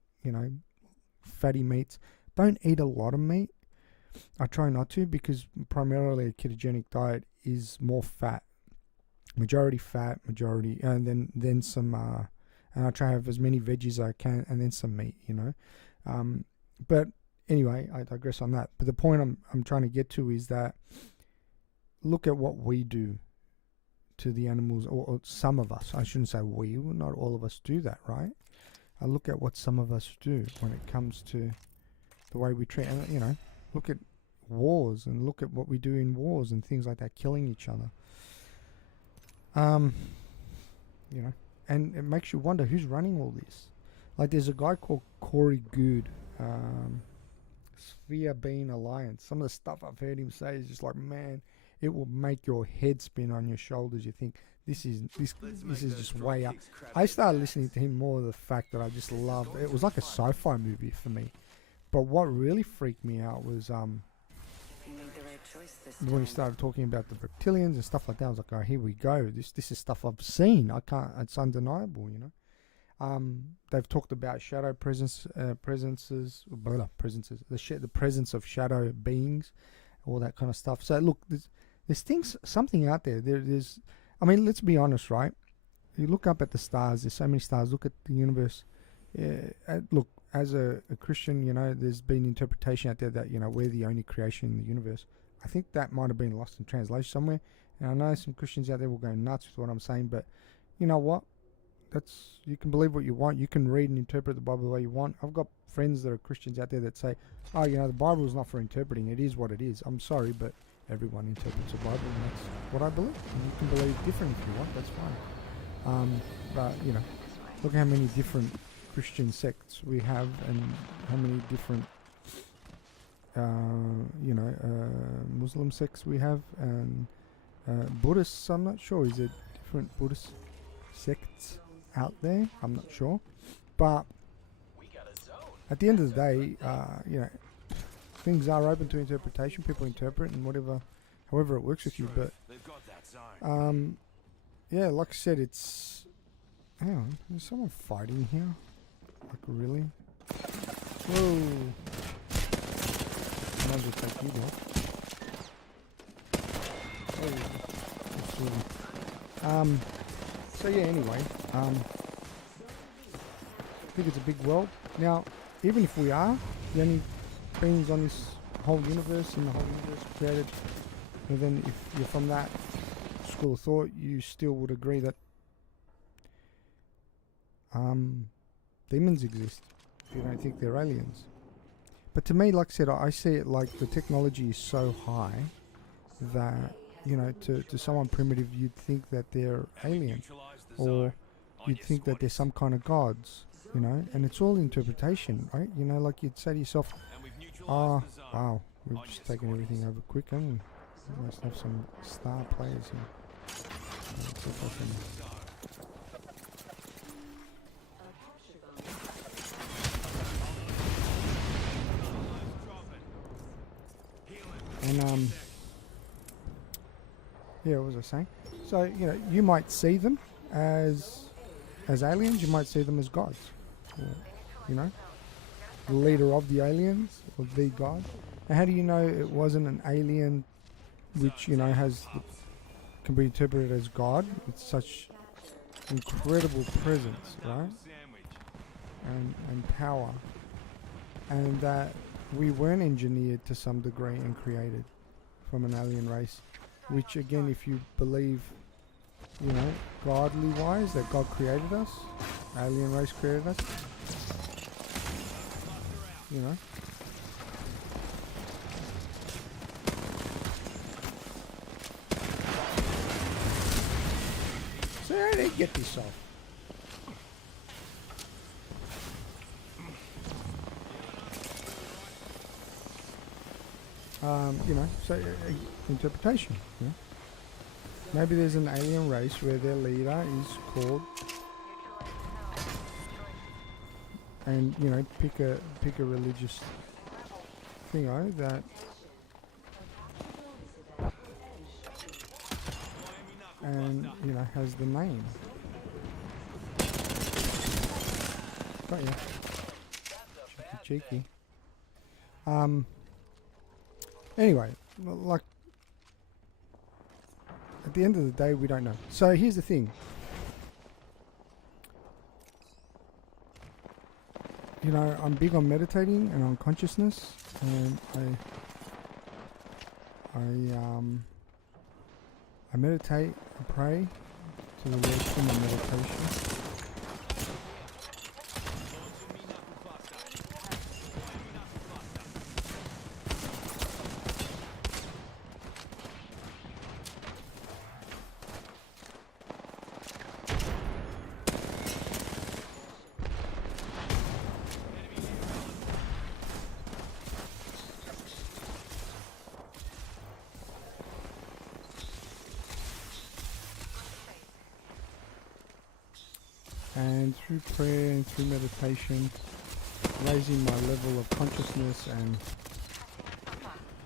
fatty meats. Don't eat a lot of meat. I try not to, because primarily a ketogenic diet is more fat. Majority fat, and then some, and I try to have as many veggies as I can, and then some meat, But anyway, I digress on that. But the point I'm trying to get to is that look at what we do to the animals, or some of us. I shouldn't say we. Not all of us do that, right? I look at what some of us do when it comes to the way we treat. And, look at wars, and look at what we do in wars and things like that, killing each other. And it makes you wonder who's running all this. Like, there's a guy called Corey Good. Sphere Bean Alliance. Some of the stuff I've heard him say is just like, man, it will make your head spin on your shoulders. You think this is just way up. I started listening to him more of the fact that I just love it. Was like a sci-fi movie for me. But what really freaked me out was when he started talking about the reptilians and stuff like that. I was like, oh, here we go. This is stuff I've seen. I can't. It's undeniable, They've talked about shadow presences, the presence of shadow beings, all that kind of stuff. So look, there's something out there. There's, I mean, let's be honest, right? You look up at the stars. There's so many stars. Look at the universe. Look, as a Christian, there's been interpretation out there that we're the only creation in the universe. I think that might have been lost in translation somewhere. And I know some Christians out there will go nuts with what I'm saying, but you know what? You can believe what you want. You can read and interpret the Bible the way you want. I've got friends that are Christians out there that say, oh, the Bible is not for interpreting. It is what it is. I'm sorry, but everyone interprets the Bible, and that's what I believe. And you can believe different if you want. That's fine. But, look how many different Christian sects we have, and how many different, Muslim sects we have, and Buddhists. I'm not sure. Is there different Buddhist sects out there? I'm not sure, but at the end of the day, things are open to interpretation. People interpret, and however it works with you. But yeah, like I said, it's. Hang on, is someone fighting here? Like, really? Whoa! Might as well take you off. Oh, so yeah, anyway, I think it's a big world. Now, even if we are the only beings on this whole universe, and the whole universe created, and then if you're from that school of thought, you still would agree that demons exist. You don't think they're aliens. But to me, like I said, I see it like the technology is so high that, to someone primitive, you'd think that they're alien. or you'd think that there's some kind of gods, you know, and it's all interpretation, right? You know, like you'd say to yourself, oh, wow, we've just taken everything over quick, haven't we? We must have some star players here. Let's see if I can- And yeah, what was I saying? So you know, you might see them as aliens. You might see them as gods. Or, you know, the leader of the aliens or the god. And how do you know it wasn't an alien, which you know can be interpreted as God with such incredible presence, right? And power, and that we weren't engineered to some degree and created from an alien race, which again, if you believe, you know, godly wise, that God created us, alien race created us, you know. So how did they get this off? You know, so interpretation. You know? Maybe there's an alien race where their leader is called, and you know, pick a religious thingo that, and you know, has the name. Got ya. Cheeky. Anyway, well, like, at the end of the day, we don't know. So here's the thing. You know, I'm big on meditating and on consciousness, and I meditate, I pray to the Lord through my meditation. And through prayer and through meditation, raising my level of consciousness and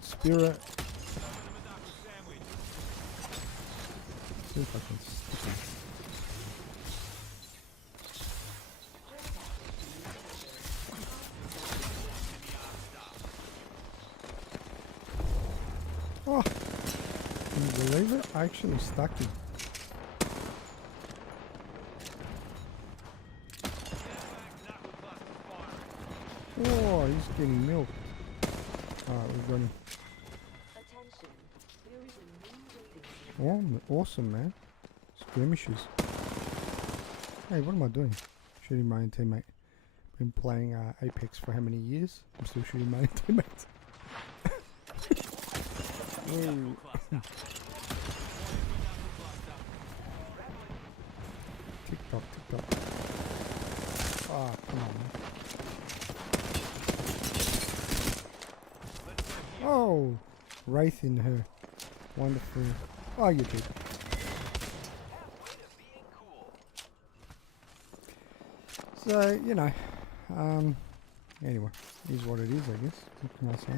spirit. See if I can stick it. Oh, can you believe it? I actually stuck it. Oh, he's getting milked. Alright, we've got him. Attention. There is a new waiting Oh, awesome, man. Skirmishes. Hey, what am I doing? Shooting my own teammate. Been playing Apex for how many years? I'm still shooting my own teammates. Ooh. Tick-tock, tick-tock. Ah, come on, man. Oh, Wraith in her. Wonderful. Oh, you did. So, you know, anyway, is what it is, I guess. What can I say?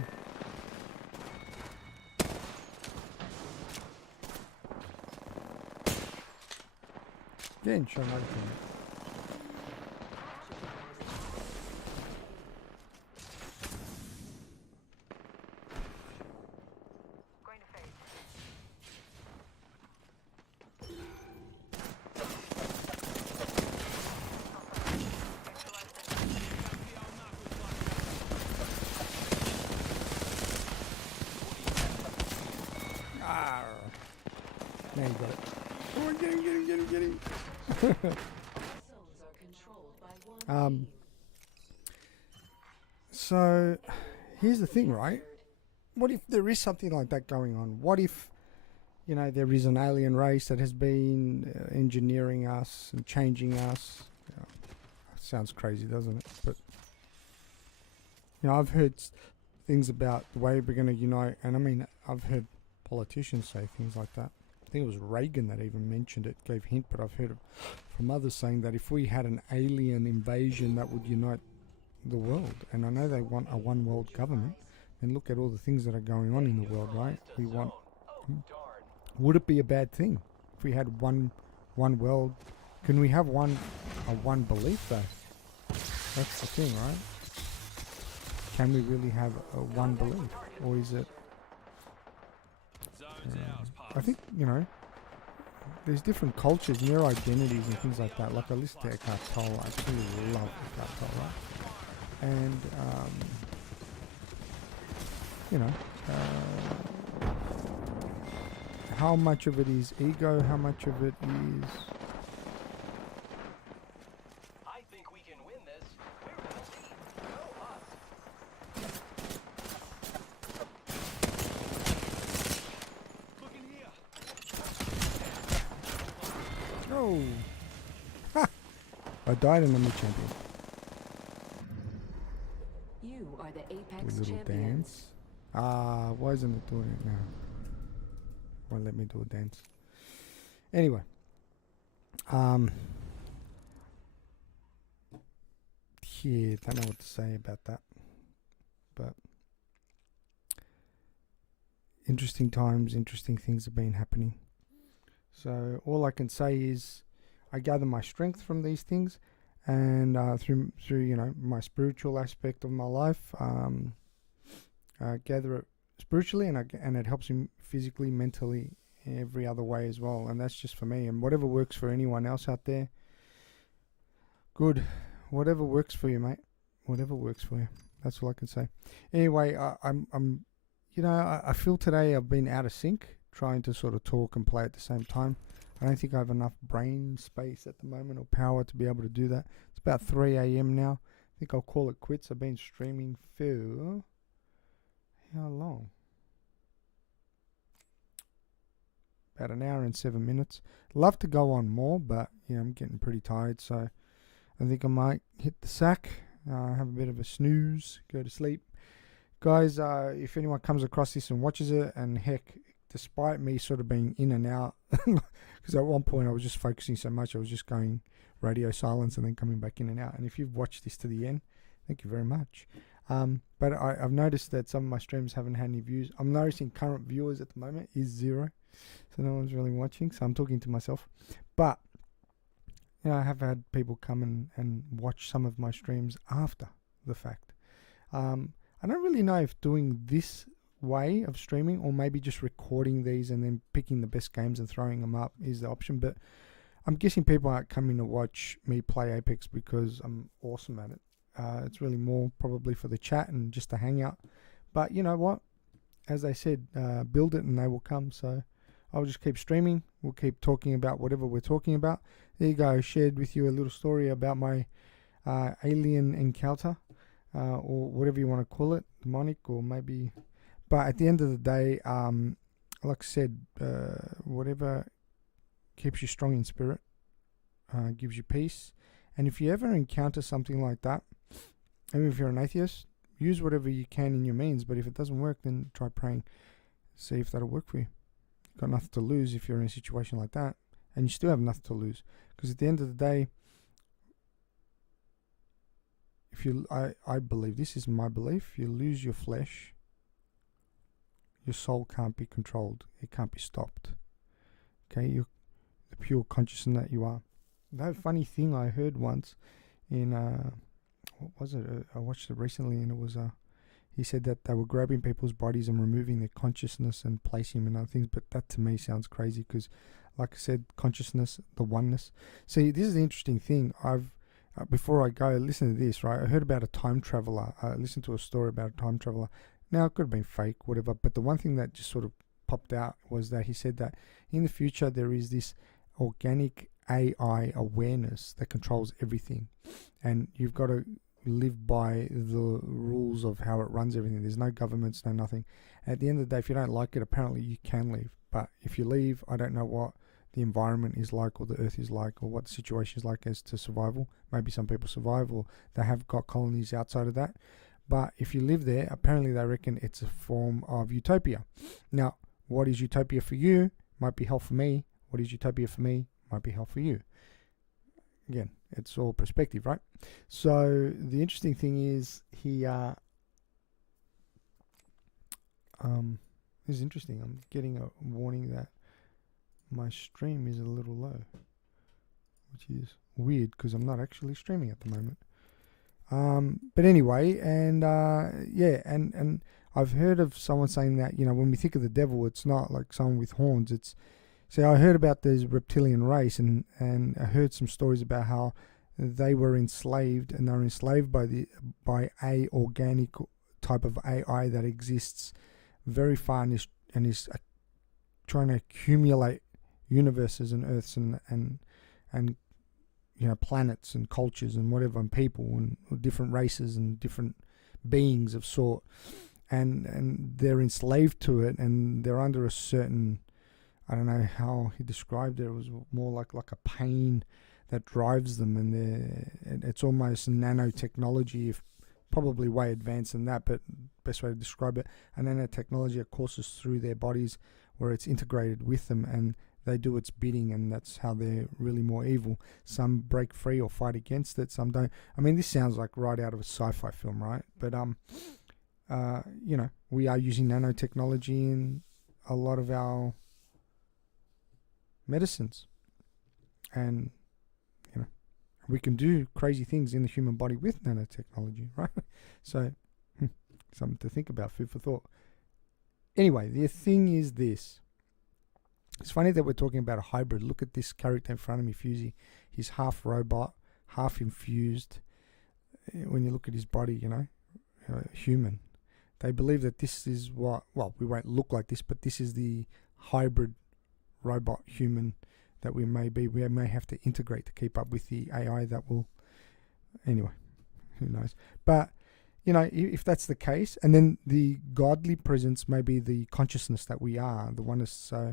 Again, show another thing. Going to phase. Ah, now you got it. Oh, get him, get him, get him, get him. zones are controlled by one. So, here's the thing, right? What if there is something like that going on? What if, you know, there is an alien race that has been engineering us and changing us. Sounds crazy, doesn't it? But you know, I've heard things about the way we're going to unite, and I mean, I've heard politicians say things like that. I think it was Reagan that even mentioned it, gave hint, but I've heard from others saying that if we had an alien invasion, that would unite the world. And I know they want a one world government, and look at all the things that are going on in the world, right? We want. Would it be a bad thing if we had one world? Can we have one belief though? That's the thing, right? Can we really have a one belief, or is it? I think, you know, there's different cultures and their identities and things like that. Like I listen to Eckhart Tolle, I absolutely love Eckhart Tolle, right? And you know, how much of it is ego? How much of it is? I think we can win this. We're gonna lead. Go us. Look in here. Oh, ha! I died and I'm the champion. You are the Do Apex a little champions. dance. Why isn't it doing it now? Won't let me do a dance. Anyway, yeah, don't know what to say about that, but interesting times, interesting things have been happening. So all I can say is, I gather my strength from these things, and through you know, my spiritual aspect of my life, gather it spiritually, and it helps me physically, mentally, every other way as well. And that's just for me. And whatever works for anyone else out there, good. Whatever works for you, mate. Whatever works for you. That's all I can say. Anyway, I'm you know, I feel today I've been out of sync, trying to sort of talk and play at the same time. I don't think I have enough brain space at the moment or power to be able to do that. It's about 3 a.m. now. I think I'll call it quits. I've been streaming for how long? About an hour and 7 minutes. Love to go on more, but yeah, I'm getting pretty tired, so I think I might hit the sack, have a bit of a snooze, go to sleep. Guys, if anyone comes across this and watches it, and heck, despite me sort of being in and out, because at one point I was just focusing so much, I was just going radio silence and then coming back in and out. And if you've watched this to the end, thank you very much. But I've noticed that some of my streams haven't had any views. I'm noticing current viewers at the moment is 0, so no one's really watching, so I'm talking to myself. But you know, I have had people come and watch some of my streams after the fact. I don't really know if doing this way of streaming, or maybe just recording these and then picking the best games and throwing them up, is the option. But I'm guessing people aren't coming to watch me play Apex because I'm awesome at it. It's really more probably for the chat and just a hangout. But you know what? As they said, build it and they will come. So I'll just keep streaming. We'll keep talking about whatever we're talking about. There you go. I shared with you a little story about my alien encounter, or whatever you want to call it, demonic, or maybe. But at the end of the day, like I said, whatever keeps you strong in spirit, gives you peace. And if you ever encounter something like that, even if you're an atheist, use whatever you can in your means. But if it doesn't work, then try praying. See if that'll work for you. You've got nothing to lose if you're in a situation like that. And you still have nothing to lose. Because at the end of the day, if you, I believe, this is my belief, you lose your flesh, your soul can't be controlled. It can't be stopped. Okay, you're the pure consciousness that you are. That funny thing I heard once in, what was it? I watched it recently, and it was, he said that they were grabbing people's bodies and removing their consciousness and placing them in other things. But that to me sounds crazy because, like I said, consciousness, the oneness. See, this is the interesting thing. Before I go, listen to this, right? I heard about a time traveler. I listened to a story about a time traveler. Now, it could have been fake, whatever, but the one thing that just sort of popped out was that he said that in the future there is this organic AI awareness that controls everything. And you've got to live by the rules of how it runs everything. There's no governments, no nothing. At the end of the day, if you don't like it, apparently you can leave. But if you leave, I don't know what the environment is like, or the earth is like, or what the situation is like as to survival. Maybe some people survive, or they have got colonies outside of that. But if you live there, apparently they reckon it's a form of utopia. Now, what is utopia for you might be hell for me. What is utopia for me might be hell for you. Again, it's all perspective, right? So the interesting thing is this is interesting. I'm getting a warning that my stream is a little low, which is weird because I'm not actually streaming at the moment. But anyway, and and I've heard of someone saying that, when we think of the devil, it's not like someone with horns. It's, see, I heard about this reptilian race, and I heard some stories about how they were enslaved, and they're enslaved by a organic type of AI that exists very far and is trying to accumulate universes and earths and planets and cultures and whatever, and people and different races and different beings of sort, and they're enslaved to it, and they're under a certain, I don't know how he described it. It was more like a pain that drives them, and it's almost nanotechnology, if probably way advanced than that, but best way to describe it, a nanotechnology that courses through their bodies where it's integrated with them, and they do its bidding, and that's how they're really more evil. Some break free or fight against it, some don't. I mean, this sounds like right out of a sci-fi film, right? But we are using nanotechnology in a lot of our medicines, and we can do crazy things in the human body with nanotechnology, right? So something to think about, food for thought. Anyway, the thing is this. It's funny that we're talking about a hybrid. Look at this character in front of me, Fusey. He's half robot, half infused. When you look at his body, human. They believe that this is we won't look like this, but this is the hybrid robot human that we may have to integrate to keep up with the AI that will, anyway, who knows. But, if that's the case, and then the godly presence may be the consciousness that we are, the oneness. So,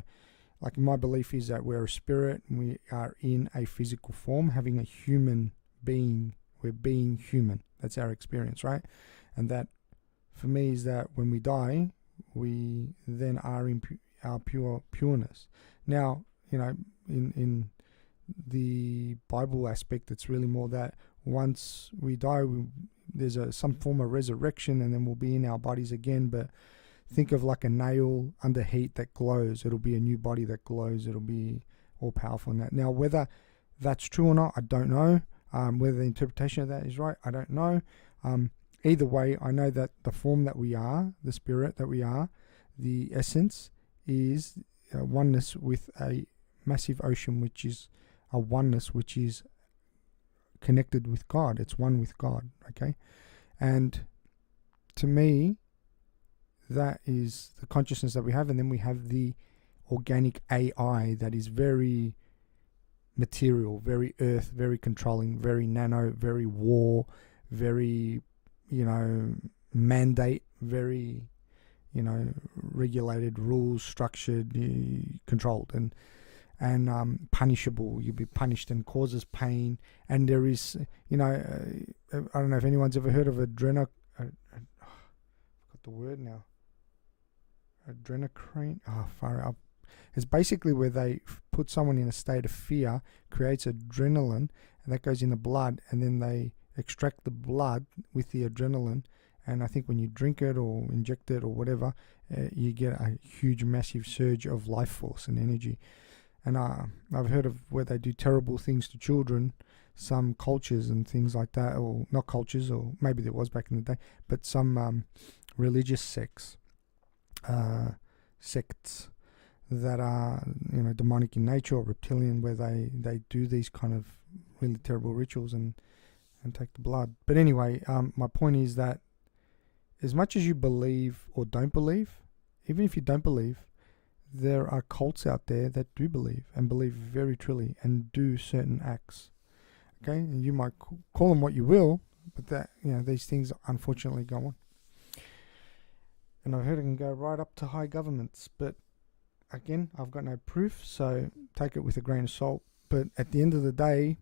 like, my belief is that we're a spirit, and we are in a physical form, having a human being. We're being human. That's our experience, right? And that, for me, is that when we die, we then are in our pureness. Now, in the Bible aspect, it's really more that once we die, there's some form of resurrection, and then we'll be in our bodies again. But think of like a nail under heat that glows. It'll be a new body that glows. It'll be all powerful in that. Now, whether that's true or not, I don't know. Whether the interpretation of that is right, I don't know. Either way, I know that the form that we are, the spirit that we are, the essence is oneness with a massive ocean, which is a oneness which is connected with God. It's one with God, okay? And to me, that is the consciousness that we have. And then we have the organic AI that is very material, very earth, very controlling, very nano, very war, very, mandate, very, regulated, rules, structured, controlled, and punishable. You'll be punished and causes pain. And there is, I don't know if anyone's ever heard of I forgot the word now. Adrenochrome. Far out. It's basically where they put someone in a state of fear, creates adrenaline, and that goes in the blood, and then they extract the blood with the adrenaline. And I think when you drink it or inject it or whatever, you get a huge, massive surge of life force and energy. And I've heard of where they do terrible things to children, some cultures and things like that, or not cultures, or maybe there was back in the day, but some religious sects that are demonic in nature or reptilian, where they do these kind of really terrible rituals and take the blood. But anyway, my point is that as much as you believe or don't believe, even if you don't believe, there are cults out there that do believe, and believe very truly, and do certain acts. Okay, and you might call them what you will, but that these things unfortunately go on. And I've heard it can go right up to high governments, but again, I've got no proof, so take it with a grain of salt. But at the end of the day,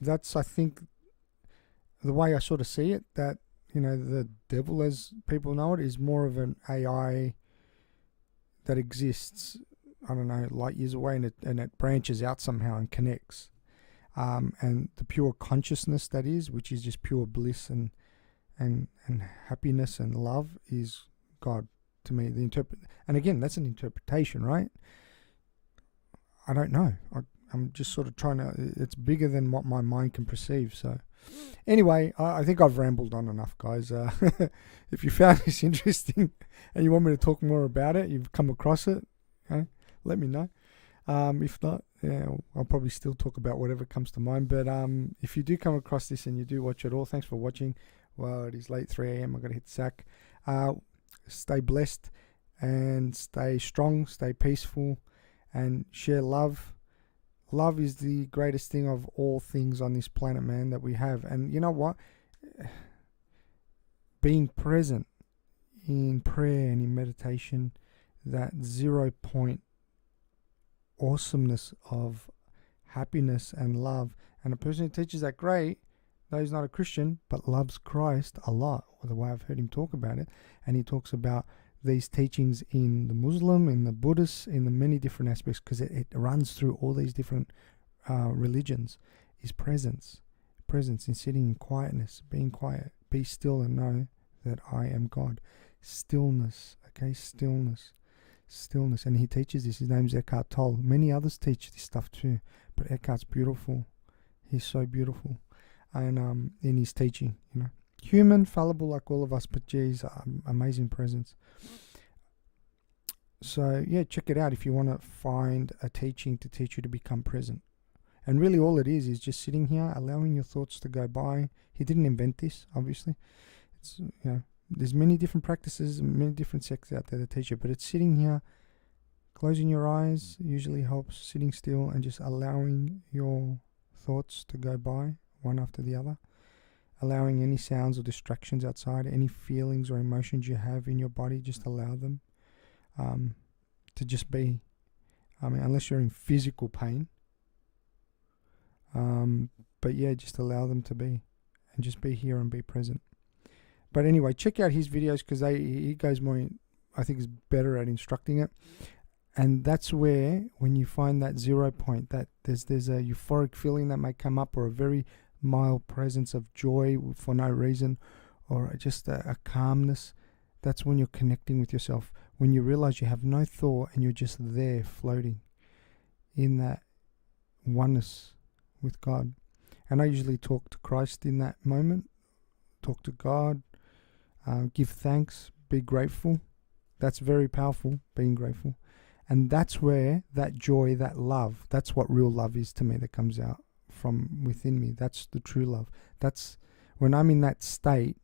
that's, I think, the way I sort of see it, that, the devil, as people know it, is more of an AI that exists, I don't know, light years away, and it branches out somehow and connects. And the pure consciousness that is, which is just pure bliss and happiness and love, is God to me. And again, that's an interpretation, right? I don't know. I'm just sort of trying to. It's bigger than what my mind can perceive. So, anyway, I think I've rambled on enough, guys. If you found this interesting and you want me to talk more about it, you've come across it, let me know. If not, yeah, I'll probably still talk about whatever comes to mind. But if you do come across this and you do watch it all, thanks for watching. Well, it is late 3 a.m. I've got to hit sack. Stay blessed and stay strong, stay peaceful, and share love. Love is the greatest thing of all things on this planet, man, that we have. And you know what? Being present in prayer and in meditation, that 0 point awesomeness of happiness and love. And a person who teaches that, great, though he's not a Christian, but loves Christ a lot, or the way I've heard him talk about it. And he talks about these teachings in the Muslim, in the Buddhist, in the many different aspects, because it runs through all these different religions, is presence in sitting in quietness, being quiet, be still and know that I am God. Stillness, okay, stillness. And he teaches this. His name's Eckhart Tolle. Many others teach this stuff too, but Eckhart's beautiful. He's so beautiful, and in his teaching, human, fallible like all of us, but geez, amazing presence. So yeah, check it out if you want to find a teaching to teach you to become present. And really all it is just sitting here, allowing your thoughts to go by. He didn't invent this, obviously. It's, there's many different practices and many different sects out there that teach you, but it's sitting here, closing your eyes usually helps, sitting still and just allowing your thoughts to go by one after the other, allowing any sounds or distractions outside, any feelings or emotions you have in your body, just allow them to just be. I mean, unless you're in physical pain, but yeah, just allow them to be, and just be here and be present. But anyway, check out his videos, because he goes more, I think is better at instructing it. And that's where, when you find that 0 point, that there's a euphoric feeling that may come up, or a very mild presence of joy for no reason, or just a calmness, that's when you're connecting with yourself. When you realize you have no thought and you're just there floating in that oneness with God. And I usually talk to Christ in that moment, talk to God, give thanks, be grateful. That's very powerful, being grateful. And that's where that joy, that love, that's what real love is to me, that comes out from within me. That's the true love. That's when I'm in that state,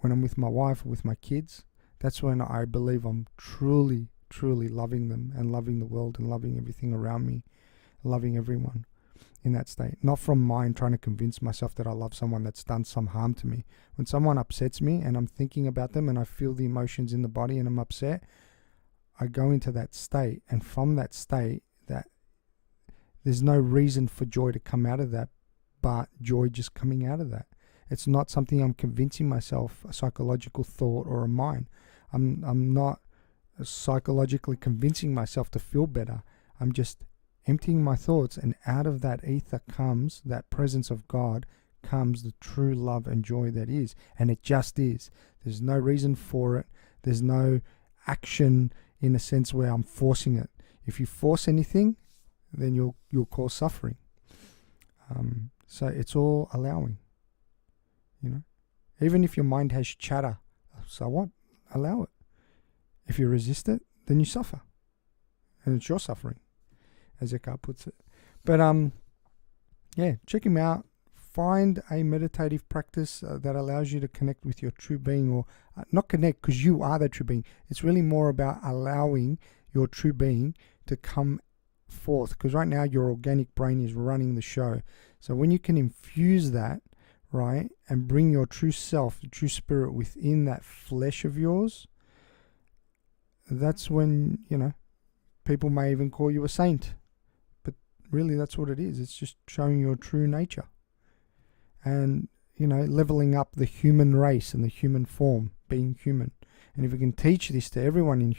when I'm with my wife or with my kids, that's when I believe I'm truly, truly loving them and loving the world and loving everything around me, loving everyone in that state. Not from mind trying to convince myself that I love someone that's done some harm to me. When someone upsets me and I'm thinking about them and I feel the emotions in the body and I'm upset, I go into that state, and from that state, that there's no reason for joy to come out of that, but joy just coming out of that. It's not something I'm convincing myself, a psychological thought or a mind. I'm not psychologically convincing myself to feel better. I'm just emptying my thoughts, and out of that ether comes, that presence of God, comes the true love and joy that is. And it just is. There's no reason for it. There's no action in a sense where I'm forcing it. If you force anything, then you'll cause suffering. So it's all allowing. Even if your mind has chatter, so what? Allow it. If you resist it, then you suffer, and it's your suffering, as Eckhart puts it. But yeah, check him out. Find a meditative practice that allows you to connect with your true being, or not connect, because you are the true being. It's really more about allowing your true being to come forth, because right now your organic brain is running the show. So when you can infuse that, right, and bring your true self, the true spirit within that flesh of yours, that's when, you know, people may even call you a saint. But really, that's what it is. It's just showing your true nature. And, you know, leveling up the human race and the human form, being human. And if we can teach this to everyone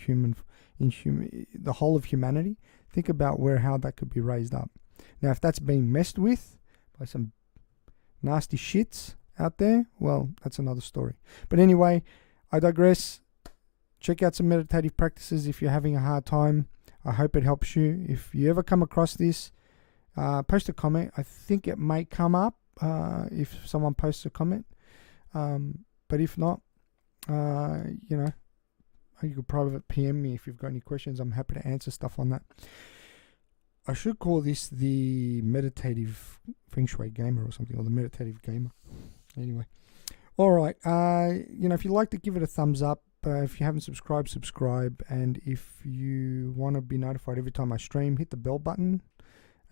the whole of humanity, think about how that could be raised up. Now, if that's being messed with by some nasty shits out there, well, that's another story. But anyway, I digress. Check out some meditative practices if you're having a hard time. I hope it helps you. If you ever come across this, post a comment. I think it may come up if someone posts a comment. But if not, you know, you could private PM me if you've got any questions. I'm happy to answer stuff on that. I should call this the meditative feng shui gamer or something, or the meditative gamer. Anyway, all right. You know, if you like to give it a thumbs up. If you haven't subscribed, subscribe. And if you want to be notified every time I stream, hit the bell button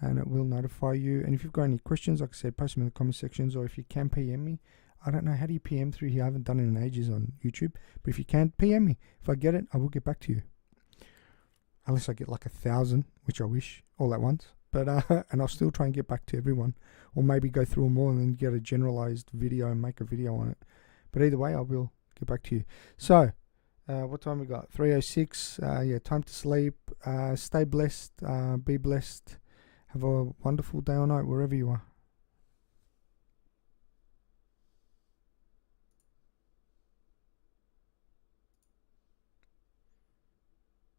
and it will notify you. And if you've got any questions, like I said, post them in the comment sections, or if you can PM me. I don't know, how do you PM through here? I haven't done it in ages on YouTube. But if you can, PM me. If I get it, I will get back to you. Unless I get like 1,000, which I wish, all at once. But and I'll still try and get back to everyone. Or maybe go through them all and then get a generalized video and make a video on it. But either way, I will get back to you. So, what time we got? 3:06. Yeah, time to sleep. Stay blessed. Be blessed. Have a wonderful day or night wherever you are.